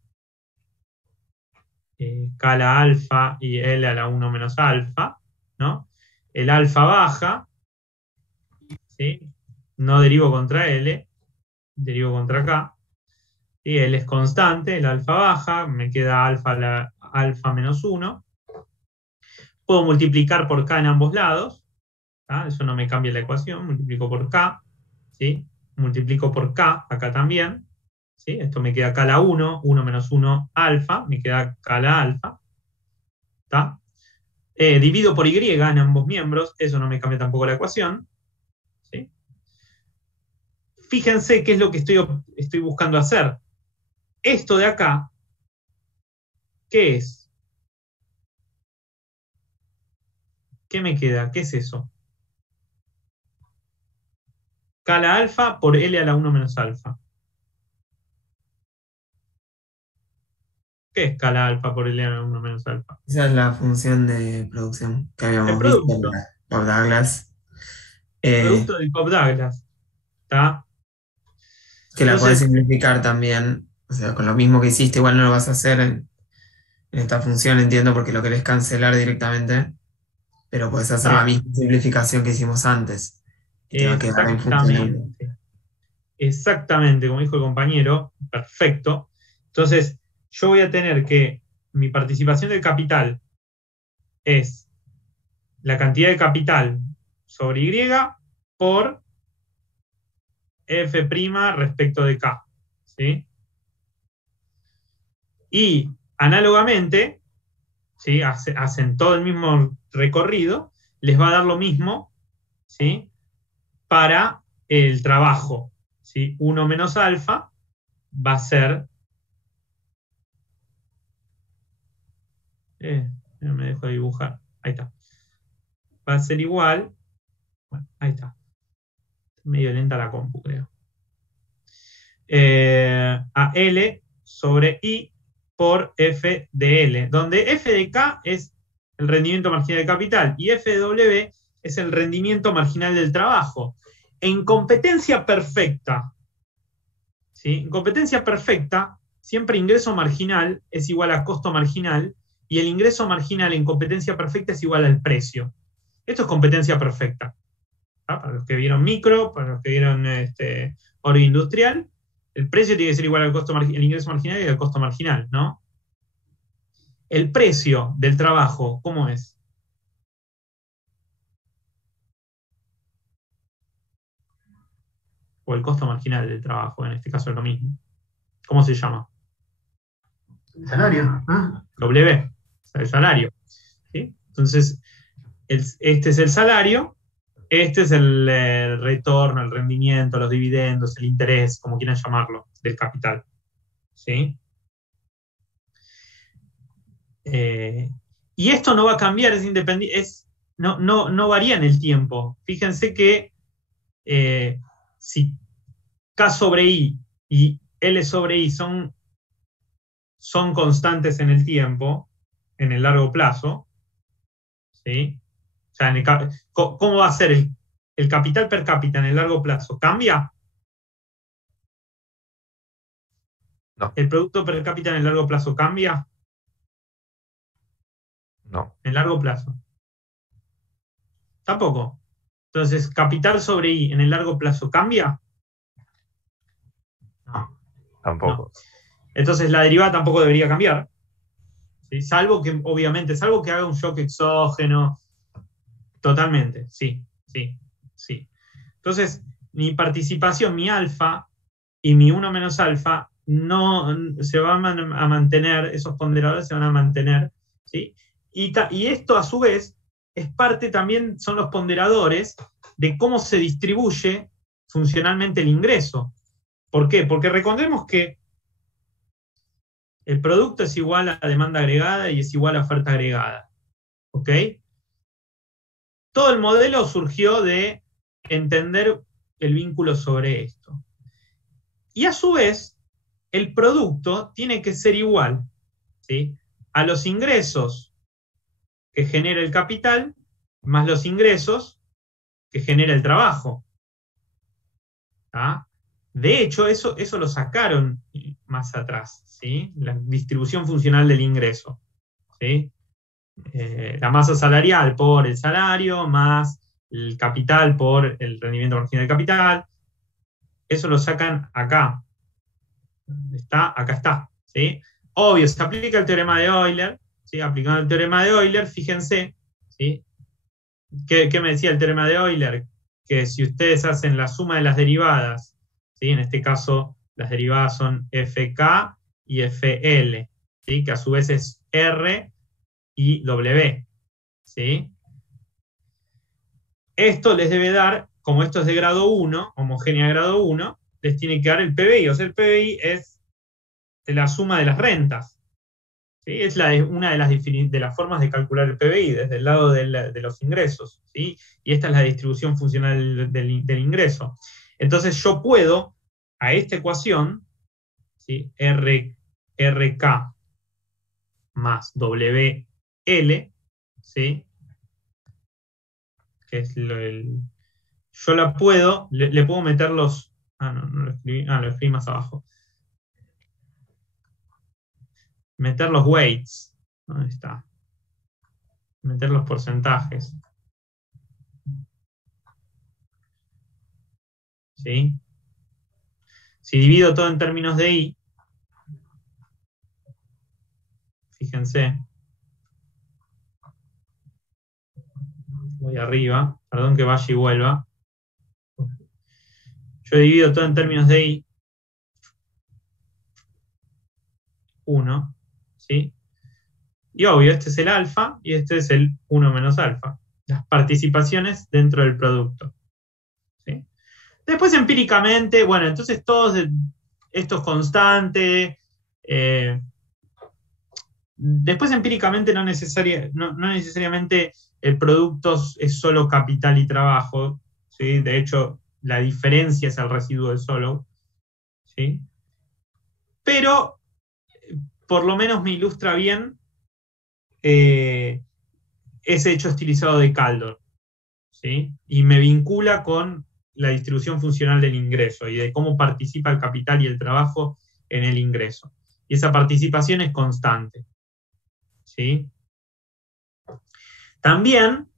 k a la alfa y l a la 1 menos alfa, ¿no? El alfa baja, ¿sí?, no derivo contra L, derivo contra K, ¿sí? L es constante, el alfa baja, me queda alfa menos 1. Puedo multiplicar por K en ambos lados, ¿tá? Eso no me cambia la ecuación, multiplico por K, ¿sí? Multiplico por K acá también, ¿sí? Esto me queda K a la 1, 1 menos 1 alfa, me queda K a la alfa, ¿tá? Divido por Y en ambos miembros, eso no me cambia tampoco la ecuación, ¿sí? Fíjense qué es lo que estoy buscando hacer. Esto de acá, ¿qué es? ¿Qué me queda? ¿Qué es eso? K a la alfa por L a la 1 menos alfa. Ok, ¿Qué es escala alfa por L1 menos alfa? Esa es la función de producción que El habíamos visto producto. por Douglas. Producto del Cobb-Douglas. ¿Está? Que la podés Entonces, simplificar también. O sea, con lo mismo que hiciste, igual no lo vas a hacer en esta función, entiendo, porque lo querés cancelar directamente. Pero podés hacer la misma simplificación que hicimos antes. Y te va a quedar en función. Exactamente, como dijo el compañero, perfecto. Entonces, yo voy a tener que mi participación del capital es la cantidad de capital sobre Y por F' respecto de K. ¿Sí? Y análogamente, ¿sí? Hacen todo el mismo recorrido, les va a dar lo mismo, ¿sí? Para el trabajo. ¿Sí? 1 menos alfa va a ser... no me dejo de dibujar. Ahí está. Va a ser igual... Bueno, ahí está. Medio lenta la compu, creo. A L sobre I por F de L, donde F de K es el rendimiento marginal del capital y F de W es el rendimiento marginal del trabajo. En competencia perfecta, ¿sí? En competencia perfecta, siempre ingreso marginal es igual a costo marginal y el ingreso marginal en competencia perfecta es igual al precio. Esto es competencia perfecta. ¿Ah? Para los que vieron micro, para los que vieron oro industrial, el precio tiene que ser igual al costo el ingreso marginal y al costo marginal, ¿no? El precio del trabajo, ¿cómo es? O el costo marginal del trabajo, en este caso es lo mismo. ¿Cómo se llama? Salario. ¿Ah? W, el salario. ¿Sí? Entonces, este es el salario, este es el retorno, el rendimiento, los dividendos, el interés, como quieran llamarlo, del capital. ¿Sí? Y esto no va a cambiar, es independiente, no varía en el tiempo. Fíjense que si K sobre I y L sobre I son constantes en el tiempo, en el largo plazo, ¿sí? O sea, ¿cómo va a ser el capital per cápita en el largo plazo? ¿Cambia? No. ¿El producto per cápita en el largo plazo cambia? No. En largo plazo. Tampoco. Entonces, ¿capital sobre I en el largo plazo cambia? No. Tampoco. No. Entonces, la derivada tampoco debería cambiar. ¿Sí? Salvo que, obviamente, salvo que haga un shock exógeno. Totalmente, sí. Entonces, mi participación, mi alfa y mi 1 menos alfa, no se van a mantener, esos ponderadores se van a mantener, ¿sí? Y esto, a su vez, es parte también, son los ponderadores de cómo se distribuye funcionalmente el ingreso. ¿Por qué? Porque recordemos que el producto es igual a demanda agregada y es igual a oferta agregada. ¿Ok? Todo el modelo surgió de entender el vínculo sobre esto. Y a su vez, el producto tiene que ser igual, ¿sí? A los ingresos que genera el capital más los ingresos que genera el trabajo. ¿Ah? De hecho, eso lo sacaron más atrás, ¿sí? La distribución funcional del ingreso, ¿sí? La masa salarial por el salario, más el capital por el rendimiento marginal del capital. Eso lo sacan acá. Acá está. ¿Sí? Obvio, se aplica el teorema de Euler. ¿Sí? Aplicando el teorema de Euler, fíjense. ¿Sí? ¿Qué me decía el teorema de Euler? Que si ustedes hacen la suma de las derivadas, ¿sí? En este caso las derivadas son FK y FL, ¿sí? Que a su vez es R y W. ¿Sí? Esto les debe dar, como esto es de grado 1, homogénea de grado 1, les tiene que dar el PBI. O sea, el PBI es la suma de las rentas. ¿Sí? Es una de las formas de calcular el PBI, desde el lado de los ingresos. ¿Sí? Y esta es la distribución funcional del ingreso. Entonces yo puedo, a esta ecuación, ¿sí? RK más WL, ¿sí? Que es yo la puedo, le puedo meter los... no lo escribí, lo escribí más abajo. Meter los weights. ¿Dónde está? Meter los porcentajes. ¿Sí? Si divido todo en términos de I, fíjense, voy arriba, perdón que vaya y vuelva. Yo divido todo en términos de I, 1, ¿sí? Y obvio, este es el alfa y este es el 1 menos alfa. Las participaciones dentro del producto. ¿Sí? Después empíricamente, bueno, entonces esto es constante. Después empíricamente no necesariamente el producto es solo capital y trabajo, ¿sí? De hecho, la diferencia es el residuo del solo, ¿sí? Pero por lo menos me ilustra bien ese hecho estilizado de Kaldor, ¿sí? Y me vincula con la distribución funcional del ingreso y de cómo participa el capital y el trabajo en el ingreso. Y esa participación es constante, ¿sí? También,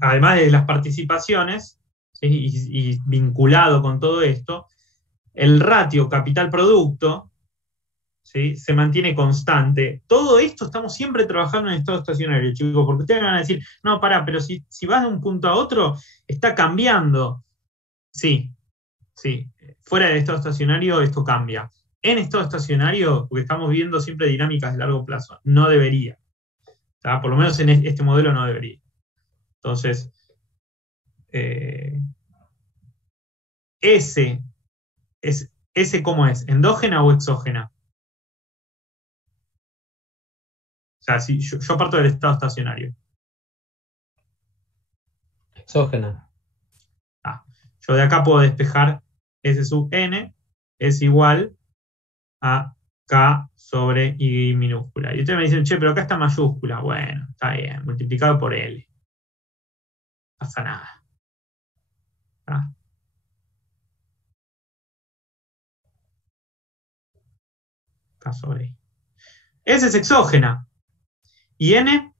además de las participaciones, ¿sí? y vinculado con todo esto, el ratio capital-producto, ¿sí? Se mantiene constante. Todo esto estamos siempre trabajando en estado estacionario, chicos, porque ustedes me van a decir, no, pará, pero si vas de un punto a otro, está cambiando. Sí, fuera del estado estacionario esto cambia. En estado estacionario, porque estamos viendo siempre dinámicas de largo plazo, no debería. ¿Tá? Por lo menos en este modelo no debería. Entonces, ¿S cómo es? ¿Endógena o exógena? O sea, si yo parto del estado estacionario. Exógena. Yo de acá puedo despejar S sub n es igual a K sobre I minúscula. Y ustedes me dicen, che, pero acá está mayúscula. Bueno, está bien, multiplicado por L. No pasa nada. ¿Tá? K sobre I. S es exógena. ¿Y N?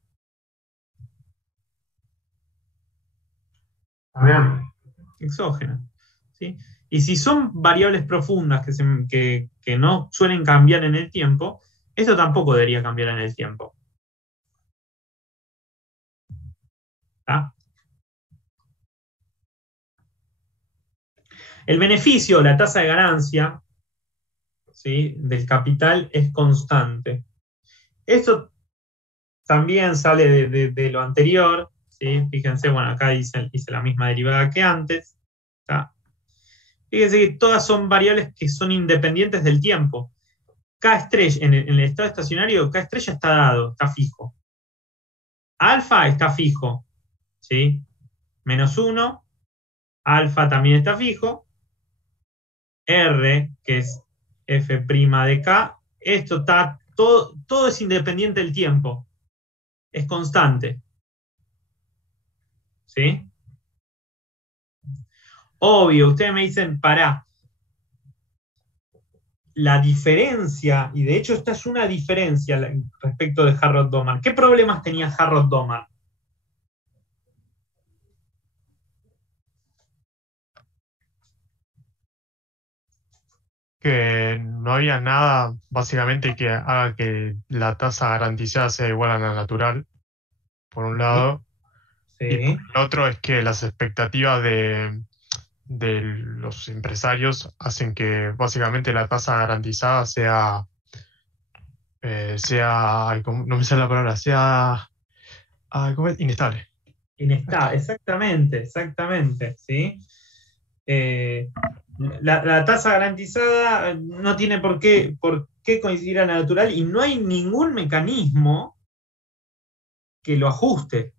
También. Exógena. ¿Sí? Y si son variables profundas que no suelen cambiar en el tiempo, esto tampoco debería cambiar en el tiempo. ¿Tá? El beneficio, la tasa de ganancia, ¿sí? Del capital es constante. Esto también sale de lo anterior, ¿sí? Fíjense, bueno, acá hice la misma derivada que antes. ¿Tá? Fíjense que todas son variables que son independientes del tiempo. K estrella, en el estado estacionario, K estrella está dado, está fijo. Alfa está fijo, ¿sí? Menos 1, alfa también está fijo. R, que es F' de K, esto está, todo es independiente del tiempo. Es constante. ¿Sí? Obvio, ustedes me dicen, pará. La diferencia, y de hecho esta es una diferencia respecto de Harrod-Domar. ¿Qué problemas tenía Harrod-Domar? Que no había nada básicamente que haga que la tasa garantizada sea igual a la natural, por un lado. Sí. Y por el otro es que las expectativas de los empresarios hacen que básicamente la tasa garantizada sea, no me sale la palabra, sea ¿cómo es? Inestable. Inestable, exactamente, ¿sí? La tasa garantizada no tiene por qué coincidir a la natural y no hay ningún mecanismo que lo ajuste,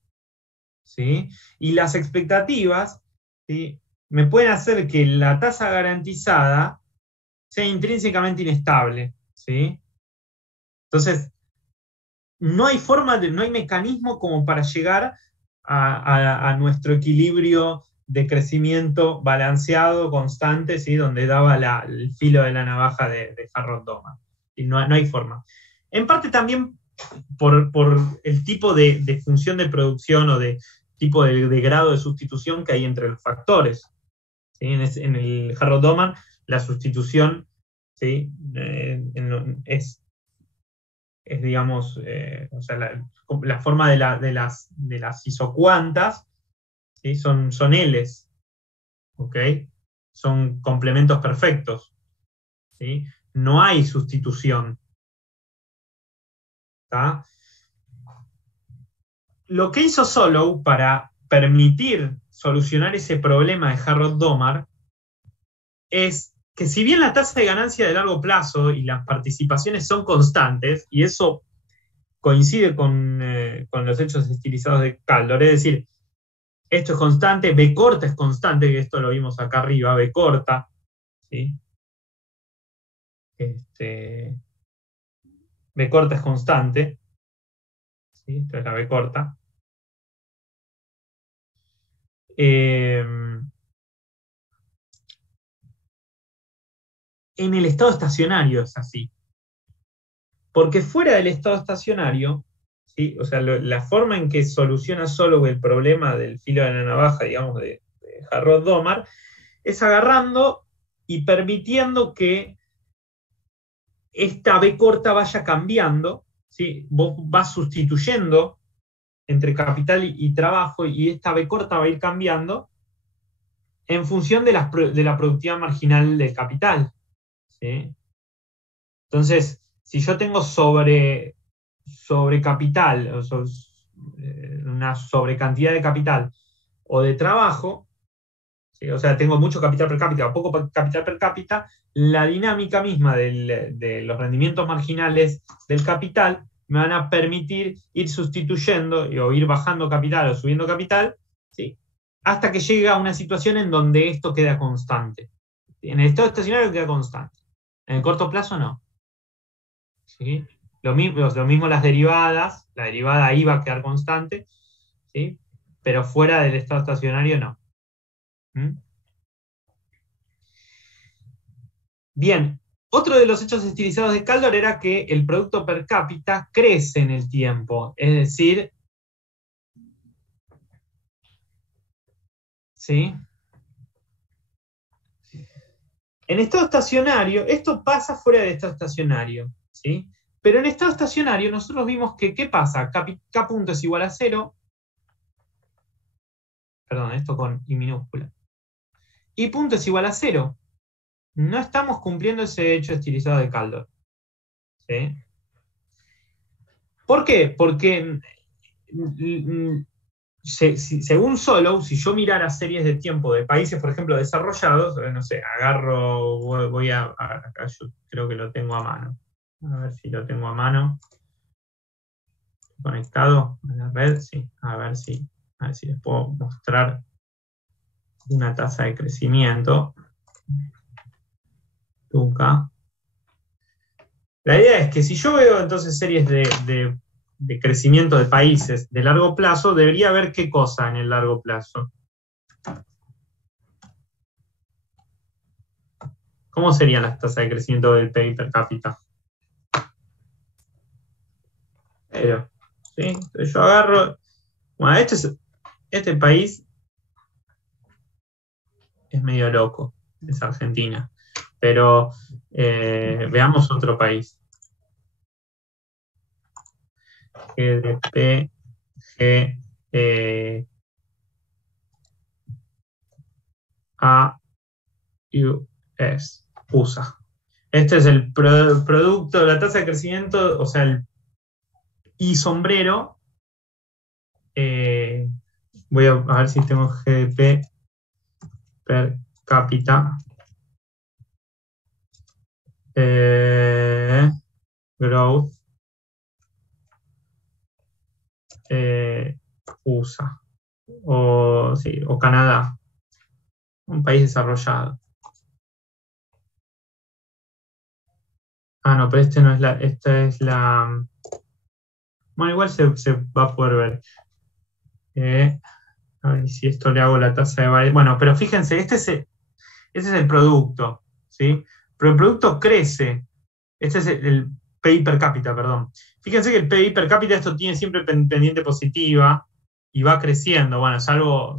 ¿sí? Y las expectativas, ¿sí? Me pueden hacer que la tasa garantizada sea intrínsecamente inestable, ¿sí? Entonces, no hay no hay mecanismo como para llegar a nuestro equilibrio de crecimiento balanceado, constante, ¿sí? Donde daba el filo de la navaja de Harrod-Domar. Y no hay forma. En parte también por el tipo de función de producción o de tipo de grado de sustitución que hay entre los factores. ¿Sí? En el Harrod-Domar la sustitución, ¿sí? Es digamos, o sea, la forma de las isocuantas, ¿sí? son Ls, ¿ok? Son complementos perfectos, ¿sí? No hay sustitución. ¿Tá? Lo que hizo Solow para permitir solucionar ese problema de Harrod-Domar es que si bien la tasa de ganancia de largo plazo y las participaciones son constantes, y eso coincide con los hechos estilizados de Kaldor, es decir, esto es constante, B corta es constante, que esto lo vimos acá arriba, B corta, ¿sí? B corta es constante, ¿sí? Esto es la B corta. En el estado estacionario es así. Porque fuera del estado estacionario, ¿sí? O sea, la forma en que soluciona Solow el problema del filo de la navaja, digamos, de Harrod-Domar, es agarrando y permitiendo que esta B corta vaya cambiando, ¿sí? Vos vas sustituyendo entre capital y trabajo, y esta B corta va a ir cambiando en función de la productividad marginal del capital, ¿sí? Entonces, si yo tengo sobre capital, o una sobrecantidad de capital o de trabajo, ¿sí? O sea, tengo mucho capital per cápita o poco capital per cápita, la dinámica misma de los rendimientos marginales del capital me van a permitir ir sustituyendo o ir bajando capital o subiendo capital, ¿sí? Hasta que llegue a una situación en donde esto queda constante. En el estado estacionario queda constante. En el corto plazo no. ¿Sí? Lo mismo las derivadas, la derivada ahí va a quedar constante, ¿sí? Pero fuera del estado estacionario no. ¿Mm? Bien, otro de los hechos estilizados de Kaldor era que el producto per cápita crece en el tiempo, es decir, ¿sí? En estado estacionario, esto pasa fuera del estado estacionario, ¿sí? Pero en estado estacionario nosotros vimos que, ¿qué pasa? K punto es igual a 0, perdón, esto con I minúscula, y punto es igual a 0. No estamos cumpliendo ese hecho estilizado de Kaldor, ¿sí? ¿Por qué? Porque según Solow, si yo mirara series de tiempo de países, por ejemplo, desarrollados, no sé, agarro, voy acá yo creo que lo tengo a mano. A ver si lo tengo a mano. ¿Conectado a la red? Sí, a ver si les puedo mostrar una tasa de crecimiento. Tuca. La idea es que si yo veo entonces series de crecimiento de países de largo plazo, debería haber qué cosa en el largo plazo. ¿Cómo serían las tasas de crecimiento del PIB per cápita? Pero, ¿sí? Entonces yo agarro. Bueno, este país es medio loco, es Argentina. Pero veamos otro país. GDP, USA. Este es el producto de la tasa de crecimiento, o sea, el I sombrero. Voy a ver si tengo GDP per cápita. Growth. USA. O Canadá. Un país desarrollado. Ah, no, pero este no es esta es la Bueno, igual se va a poder ver. A ver si esto le hago la tasa de variación. Bueno, pero fíjense, ese es el producto, ¿sí? Pero el producto crece. Este es el PI per cápita, perdón. Fíjense que el PI per cápita esto tiene siempre pendiente positiva y va creciendo, bueno, salvo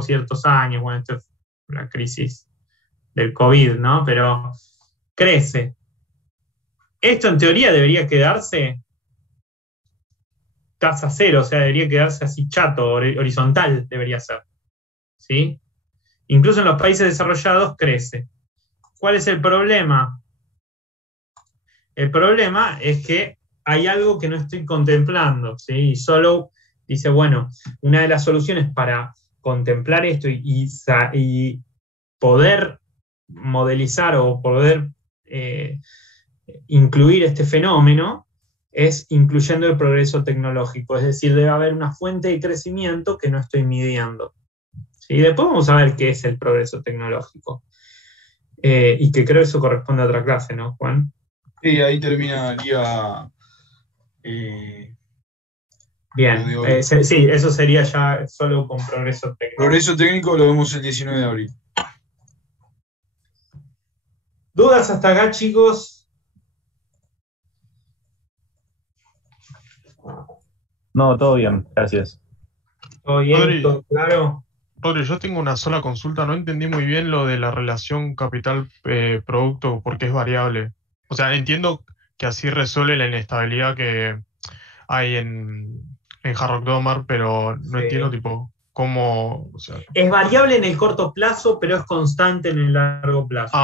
ciertos años, bueno, esto es la crisis del COVID, ¿no? Pero crece. Esto en teoría debería quedarse tasa cero, o sea, debería quedarse así chato, horizontal debería ser, ¿sí? Incluso en los países desarrollados crece. ¿Cuál es el problema? El problema es que hay algo que no estoy contemplando, ¿sí? Y Solow dice, bueno, una de las soluciones para contemplar esto y poder modelizar o poder incluir este fenómeno es incluyendo el progreso tecnológico, es decir, debe haber una fuente de crecimiento que no estoy midiendo. ¿Sí? Después vamos a ver qué es el progreso tecnológico. Y que creo que eso corresponde a otra clase, ¿no, Juan? Sí, ahí terminaría. Bien, sí, eso sería ya solo con progreso técnico. Progreso técnico lo vemos el 19 de abril. ¿Dudas hasta acá, chicos? No, todo bien, gracias. ¿Todo bien? Rodri, ¿Todo claro? Rodri, yo tengo una sola consulta. No entendí muy bien lo de la relación capital-producto porque es variable. O sea, entiendo que así resuelve la inestabilidad que hay en Harrod-Domar, pero no Sí. entiendo tipo cómo. O sea, Es variable en el corto plazo, pero es constante en el largo plazo.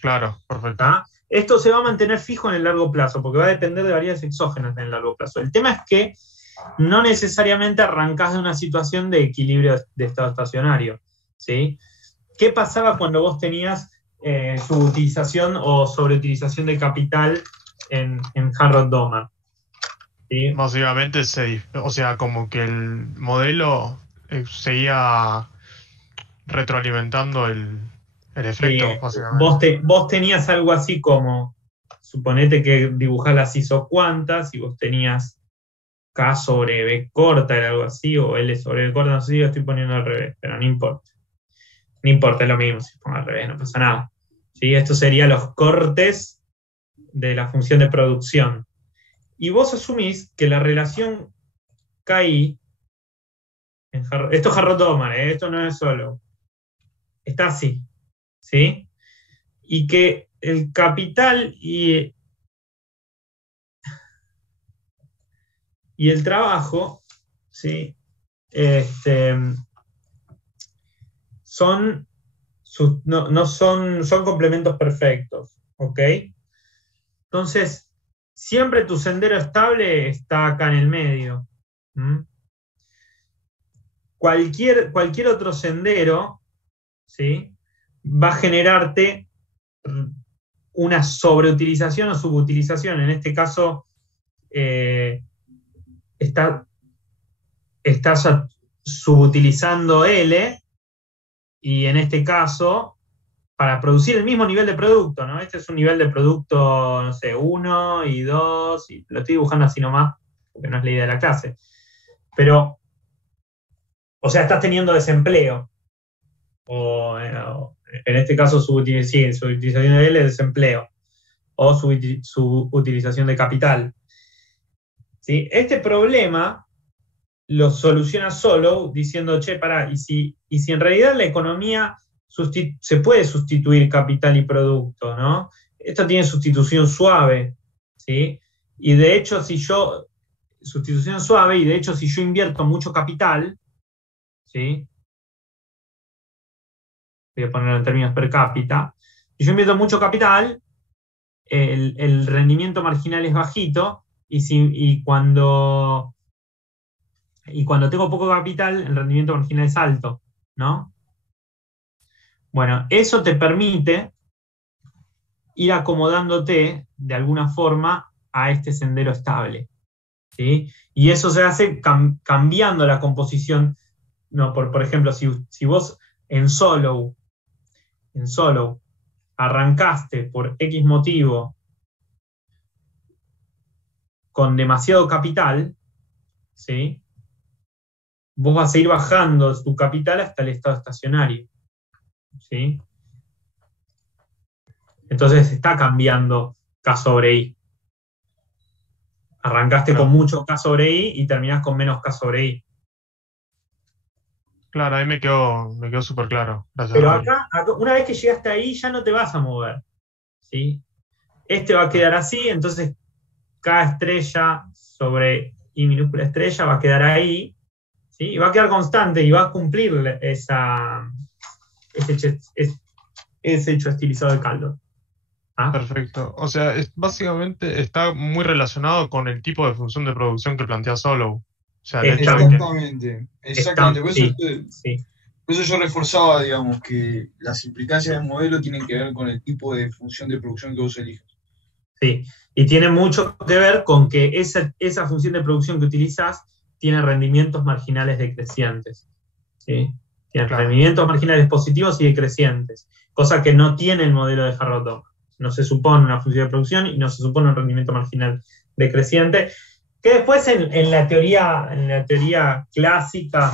claro, perfecto. ¿Tá? Esto se va a mantener fijo en el largo plazo, porque va a depender de variables exógenas en el largo plazo. El tema es que no necesariamente arrancás de una situación de equilibrio de estado estacionario, ¿sí? ¿Qué pasaba cuando vos tenías subutilización o sobreutilización de capital en Harrod-Domar? ¿Sí? Básicamente, o sea, como que el modelo seguía retroalimentando el efecto, básicamente. Vos tenías algo así como, suponete que dibujás las isocuantas y vos tenías K sobre B corta, era algo así, o L sobre B corta, no sé si lo estoy poniendo al revés, pero no importa. No importa, es lo mismo si pongo al revés, no pasa nada. ¿Sí? Esto serían los cortes de la función de producción. Y vos asumís que la relación KI, esto es Harrod-Domar, esto no es solo, está así, ¿sí? Y que el capital y el trabajo, ¿sí? Son complementos perfectos, ¿ok? Entonces, siempre tu sendero estable está acá en el medio. Cualquier otro sendero, ¿sí? Va a generarte una sobreutilización o subutilización. En este caso, estás subutilizando L, y en este caso, para producir el mismo nivel de producto, ¿no? Este es un nivel de producto, no sé, 1 y 2, y lo estoy dibujando así nomás, porque no es la idea de la clase. Pero, o sea, estás teniendo desempleo. O en este caso, subutilización de L es desempleo. O subutilización de capital. ¿Sí? Este problema lo soluciona Solow diciendo, che, pará, y si en realidad la economía se puede sustituir capital y producto, ¿no? Esto tiene sustitución suave, ¿sí? Y de hecho, sustitución suave, y de hecho, si yo invierto mucho capital, ¿sí? Voy a ponerlo en términos per cápita. Si yo invierto mucho capital, el rendimiento marginal es bajito, y cuando tengo poco capital, el rendimiento marginal es alto, ¿no? Bueno, eso te permite ir acomodándote de alguna forma a este sendero estable, ¿sí? Y eso se hace cambiando la composición. No, por ejemplo, si vos en Solow arrancaste por X motivo con demasiado capital, ¿sí? Vos vas a ir bajando tu capital hasta el estado estacionario, ¿sí? Entonces está cambiando K sobre I. Arrancaste con mucho K sobre I y terminás con menos K sobre I. Claro, ahí me quedó súper claro. Gracias, Pero Rodri. acá, una vez que llegaste ahí, ya no te vas a mover, ¿sí? Este va a quedar así, entonces K estrella sobre I minúscula estrella va a quedar ahí, ¿sí? Y va a quedar constante y va a cumplir ese hecho estilizado de Caldor. ¿Ah? Perfecto. O sea, básicamente está muy relacionado con el tipo de función de producción que plantea Solow. O sea, el hecho de que... Exactamente. Sí. Por eso yo reforzaba, digamos, que las implicancias del modelo tienen que ver con el tipo de función de producción que vos elijas. Sí, y tiene mucho que ver con que esa función de producción que utilizás tiene rendimientos marginales decrecientes, ¿sí? Tiene rendimientos marginales positivos y decrecientes, cosa que no tiene el modelo de Harrod-Dock. No se supone una función de producción y no se supone un rendimiento marginal decreciente, que después en la teoría clásica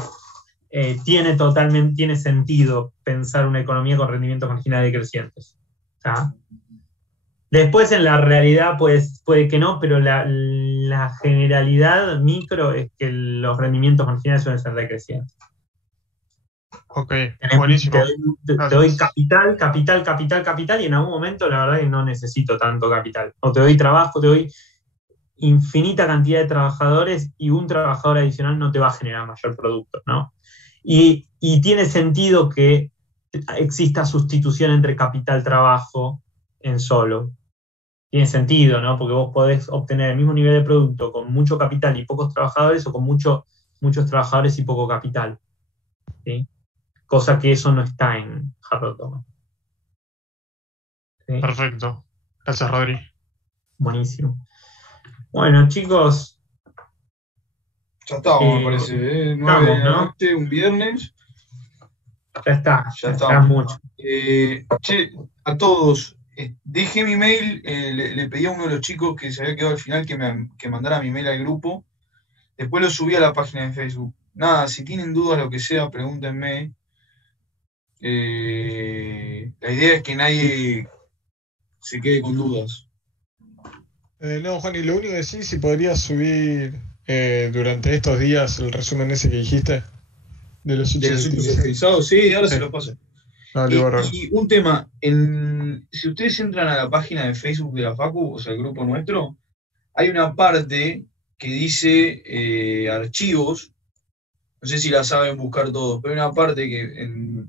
tiene sentido pensar una economía con rendimientos marginales decrecientes. ¿Tá? Después en la realidad puede que no, pero la generalidad micro es que los rendimientos marginales suelen ser decrecientes. Ok, buenísimo. Te doy capital, y en algún momento la verdad que no necesito tanto capital. O te doy trabajo, te doy infinita cantidad de trabajadores y un trabajador adicional no te va a generar mayor producto, ¿no? Y tiene sentido que exista sustitución entre capital-trabajo en Solow. Tiene sentido, ¿no? Porque vos podés obtener el mismo nivel de producto con mucho capital y pocos trabajadores o con muchos trabajadores y poco capital, ¿sí? Cosa que eso no está en Harrod-Dock. ¿Sí? Perfecto. Gracias, Rodri. Buenísimo. Bueno, chicos. Ya estamos, me parece. 9 de la noche, un viernes. Ya está. Ya estamos. Mucho. A todos, dejé mi mail. Le pedí a uno de los chicos que se había quedado al final que mandara mi mail al grupo. Después lo subí a la página de Facebook. Nada, si tienen dudas, lo que sea, pregúntenme. La idea es que nadie se quede con dudas. No, Juan, y lo único que sí, si podrías subir durante estos días el resumen ese que dijiste de los hechos utilizados. Sí, ahora se los paso. Y un tema, si ustedes entran a la página de Facebook de la Facu, o sea, el grupo nuestro, hay una parte que dice archivos. No sé si la saben buscar todos, pero hay una parte que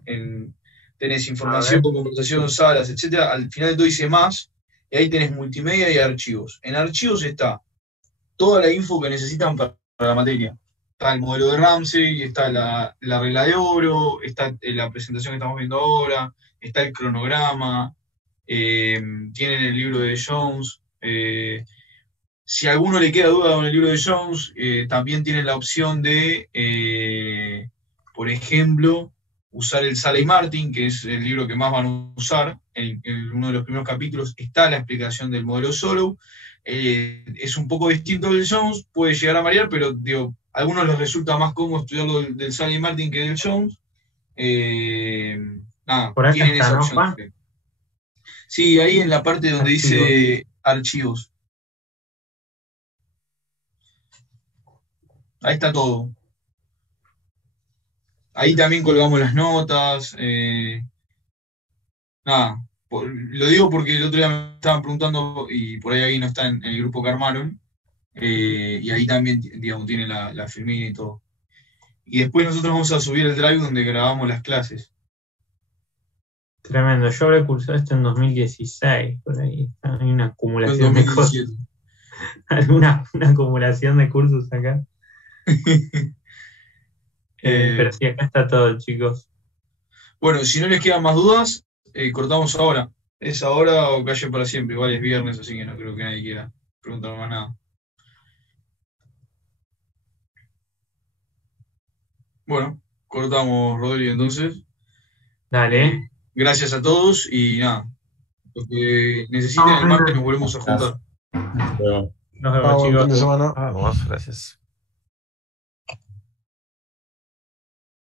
tenés información, conversación, salas, etcétera. Al final de todo dice más, y ahí tenés multimedia y archivos. En archivos está toda la info que necesitan para la materia. Está el modelo de Ramsey, está la regla de oro, está la presentación que estamos viendo ahora, está el cronograma, tienen el libro de Jones. Si a alguno le queda duda con el libro de Jones, también tienen la opción de, por ejemplo, usar el Salley Martin, que es el libro que más van a usar. En uno de los primeros capítulos está la explicación del modelo Solow. Es un poco distinto del Jones, puede llegar a variar, pero digo, a algunos les resulta más cómodo estudiarlo del Salley Martin que del Jones. Por acá tienen está, esa ¿no, opción. Juan? Sí, ahí en la parte donde dice archivos. Ahí está todo. Ahí también colgamos las notas. Lo digo porque el otro día me estaban preguntando, y por ahí no está en el grupo que armaron, y ahí también, digamos, tiene la filmina y todo. Y después nosotros vamos a subir el drive donde grabamos las clases. Tremendo. Yo habré cursado esto en 2016, por ahí. Hay una acumulación de cosas. Una acumulación de cursos acá. Pero sí, acá está todo, chicos. Bueno, si no les quedan más dudas, cortamos ahora. Es ahora o calle para siempre. Igual es viernes, así que no creo que nadie quiera preguntar más nada. Bueno, cortamos, Rodrigo, entonces. Dale. Gracias a todos y nada. Lo que necesiten, el martes nos volvemos a juntar. Nos vemos, Chao, buen fin de chicos. semana. Vamos, gracias.